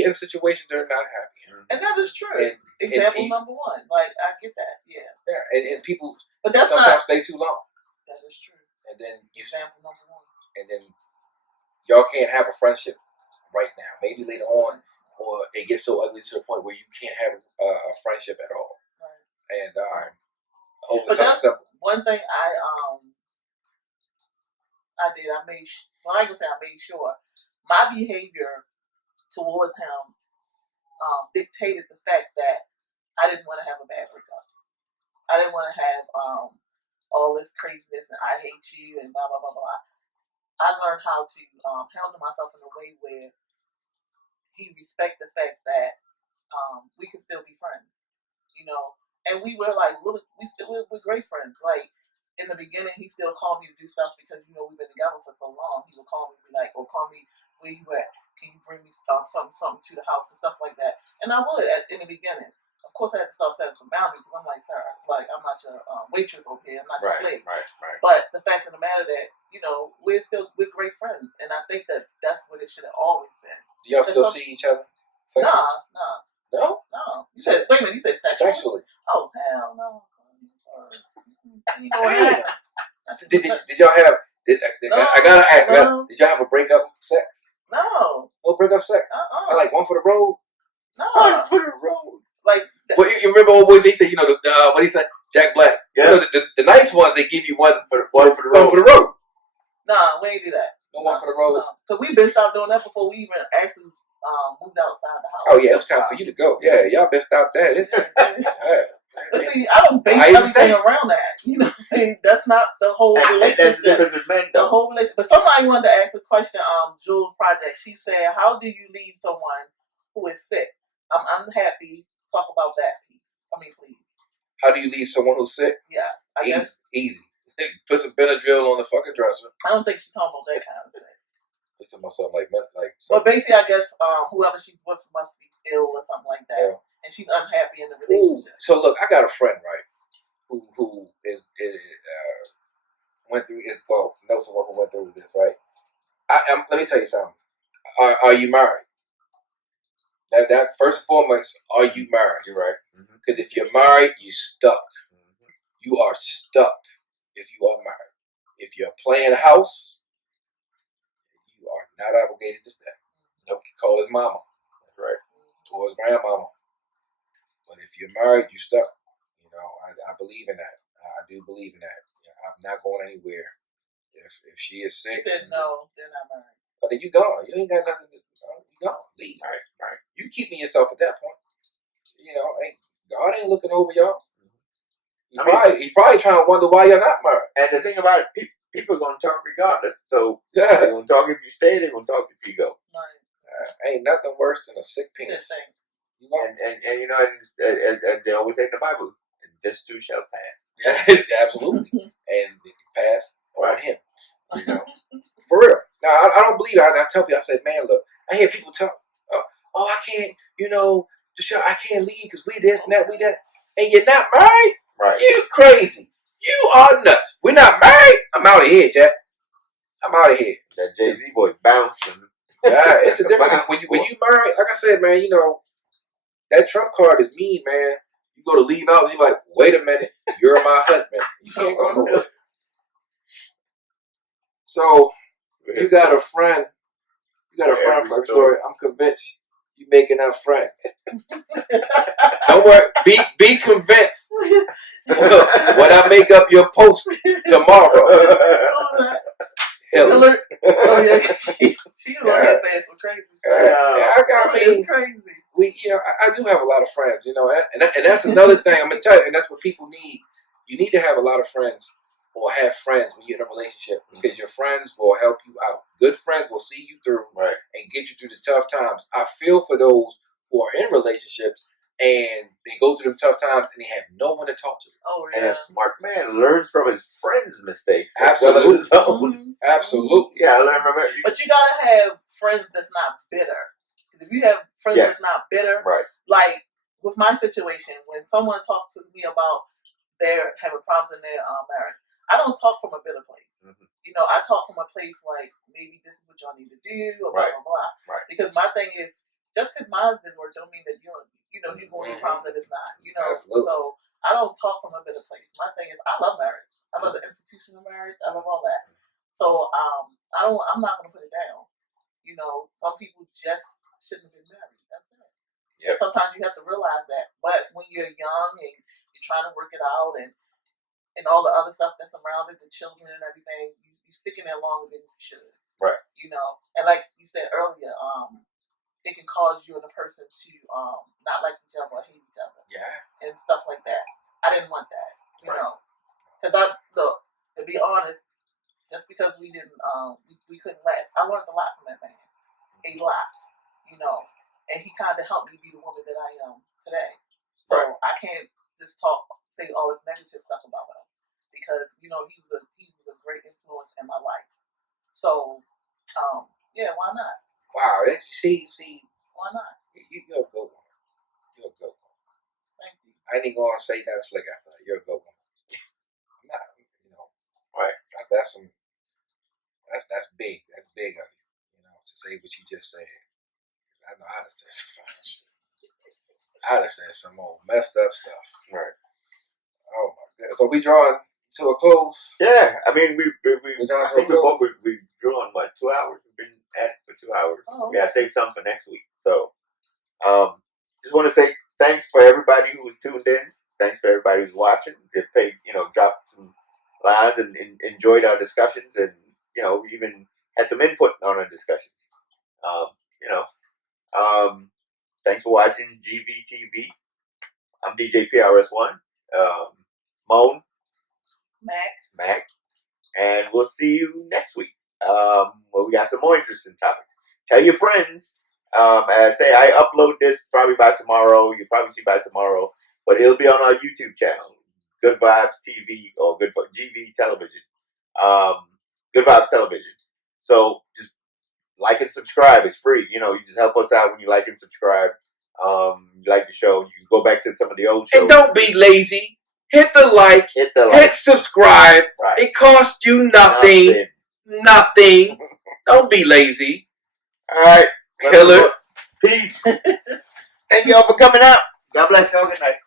in situations they're not happy in. And that is true. Example number one. Like, I get that. Yeah. Yeah, and people but that's sometimes stay too long. That is true. And then example number one. And then y'all can't have a friendship right now. Maybe later on, or it gets so ugly to the point where you can't have a friendship at all. Right. And over something simple. One thing I did. I ain't gonna say I made sure my behavior towards him dictated the fact that I didn't want to have a bad breakup. I didn't want to have all this craziness and I hate you and blah blah blah blah. I learned how to handle myself in a way where he respect the fact that we can still be friends, And we were like, we're great friends. Like in the beginning, he still called me to do stuff because we've been together for so long. He would call me and be like, "Oh, call me. Where you at? Can you bring me something to the house and stuff like that?" And I would in the beginning. Of course, I had to start setting some boundaries because I'm like, "Sir, like I'm not your waitress over here. I'm not your slave." Right. But the fact of the matter that we're great friends, and I think that's what it should have always been. Do y'all still see each other? Nah. No. You said, wait a minute. You said sexually? Oh hell no. You know what happened? Did y'all have? I gotta ask. Did y'all have a breakup sex? No. No breakup sex. Like one for the road. No. One for the road. Like. Well, you remember what boys he said? What he said? Jack Black. Yeah. The nice ones they give you one for the road. One for the road. Nah, we ain't do that. No one for the road. Because we've been stopped doing that before we even actually moved outside the house. Oh yeah, it was time for you to go. Yeah, y'all been stopped that. But see, I don't base everything around that. That's not the whole relationship. That's the difference with men, though. The whole relationship. But somebody wanted to ask a question. Jules Project. She said, "How do you leave someone who is sick?" I'm unhappy. Talk about that piece. Please. How do you leave someone who's sick? Yeah, I guess easy. Put some Benadryl on the fucking dresser. I don't think she's talking about that kind of thing. It's about something like. Well, basically, I guess whoever she's with must be ill or something like that, and she's unhappy in the relationship. Ooh. So look, I got a friend, right, who is went through. Know someone who went through this, right? Let me tell you something. Are you married? That first and foremost, are you married? You're right. Because if you're married, you're stuck. You are stuck if you are married. If you're playing house, you are not obligated to stay. Nope. Call his mama. That's right. Or his grandmama. But if you're married, you're stuck. I believe in that. I do believe in that. I'm not going anywhere. If she is sick. He said no, they're not married. But then you gone. You ain't got nothing to do. You gone. Leave. Right. You keeping yourself at that point. God ain't looking over y'all. He's probably trying to wonder why you're not married. And the thing about it, people are going to talk regardless. So they're going to talk if you stay. They're going to talk if you go. Right. Ain't nothing worse than a sick penis. And they always say in the Bible, this too shall pass. Yeah, absolutely. And pass on him. For real. Now, I don't believe it. I tell people, I said, man, look, I hear people talk, oh, I can't, I can't leave because we this and that, we that. And you're not married? Right. You crazy. You are nuts. We're not married? I'm out of here, Jack. I'm out of here. That Jay-Z boy bouncing. Yeah, it's a different, when you married, like I said, man, that Trump card is mean, man. You go to leave out, you're like, wait a minute, you're my husband. You can't go nowhere. So, you got a friend for every story. I'm convinced you making up friends. Don't worry, be convinced when I make up your post tomorrow. Hillary. Oh yeah, she's on that thing for crazy stuff. Crazy. I do have a lot of friends, and that's another thing I'm gonna tell you, and that's what people need. You need to have a lot of friends, or have friends when you're in a relationship, because your friends will help you out. Good friends will see you through and get you through the tough times. I feel for those who are in relationships and they go through them tough times and they have no one to talk to. Oh yeah. And a smart man learns from his friends' mistakes. Absolutely. As well as his own. Mm-hmm. Absolutely. Yeah, I learned from it. But you gotta have friends that's not bitter. If you have friends that's not bitter, like with my situation, when someone talks to me about their having problems in their marriage, I don't talk from a bitter place. Mm-hmm. I talk from a place like, maybe this is what y'all need to do, or blah blah blah. Right. Because my thing is, just because mine didn't work don't mean that you're going to problem that it's not. Absolutely. So I don't talk from a bitter place. My thing is, I love marriage. I love the institution of marriage. I love all that. So I'm not gonna put it down. Some people just shouldn't have been married. That's it. Yep. Sometimes you have to realize that. But when you're young and you're trying to work it out and all the other stuff that's around it, the children and everything, you stick in there longer than you should. Right. And like you said earlier, it can cause you and the person to not like each other or hate each other. Yeah. And stuff like that. I didn't want that. Because to be honest, just because we didn't we couldn't last, I learned a lot from that man. A lot. And he kind of helped me be the woman that I am today. So I can't just say all this negative stuff about him, because he was a great influence in my life. So why not? Wow, see, why not? You're a good one. You're a good one. Thank you. I ain't gonna say nothing slick after that. You're a good one. I'm not, right? That's big. That's big of you. To say what you just said. I know I'd have said some fine shit. I'd have said some more messed up stuff. Right. Oh my goodness. So we drawing to a close. Yeah, I mean we drew on 2 hours. We've been at it for 2 hours. Oh, we gotta save some for next week. So just want to say thanks for everybody who tuned in. Thanks for everybody who's watching. Dropped some lines and enjoyed our discussions, and we even had some input on our discussions. Thanks for watching Gvtv. I'm DJ PRS1. Moan. Mac. And we'll see you next week. We got some more interesting topics. Tell your friends. As I say, I upload this probably by tomorrow. You'll probably see by tomorrow. But it'll be on our YouTube channel. Good Vibes TV or GV Television. Good Vibes Television. So just like and subscribe. It's free. You just help us out when you like and subscribe. You like the show. You can go back to some of the old shows. And don't be lazy. Hit the like. Hit subscribe. Right. It costs you nothing. Nothing. Don't be lazy. All right. Killer. Peace. Thank y'all for coming out. God bless y'all. Good night.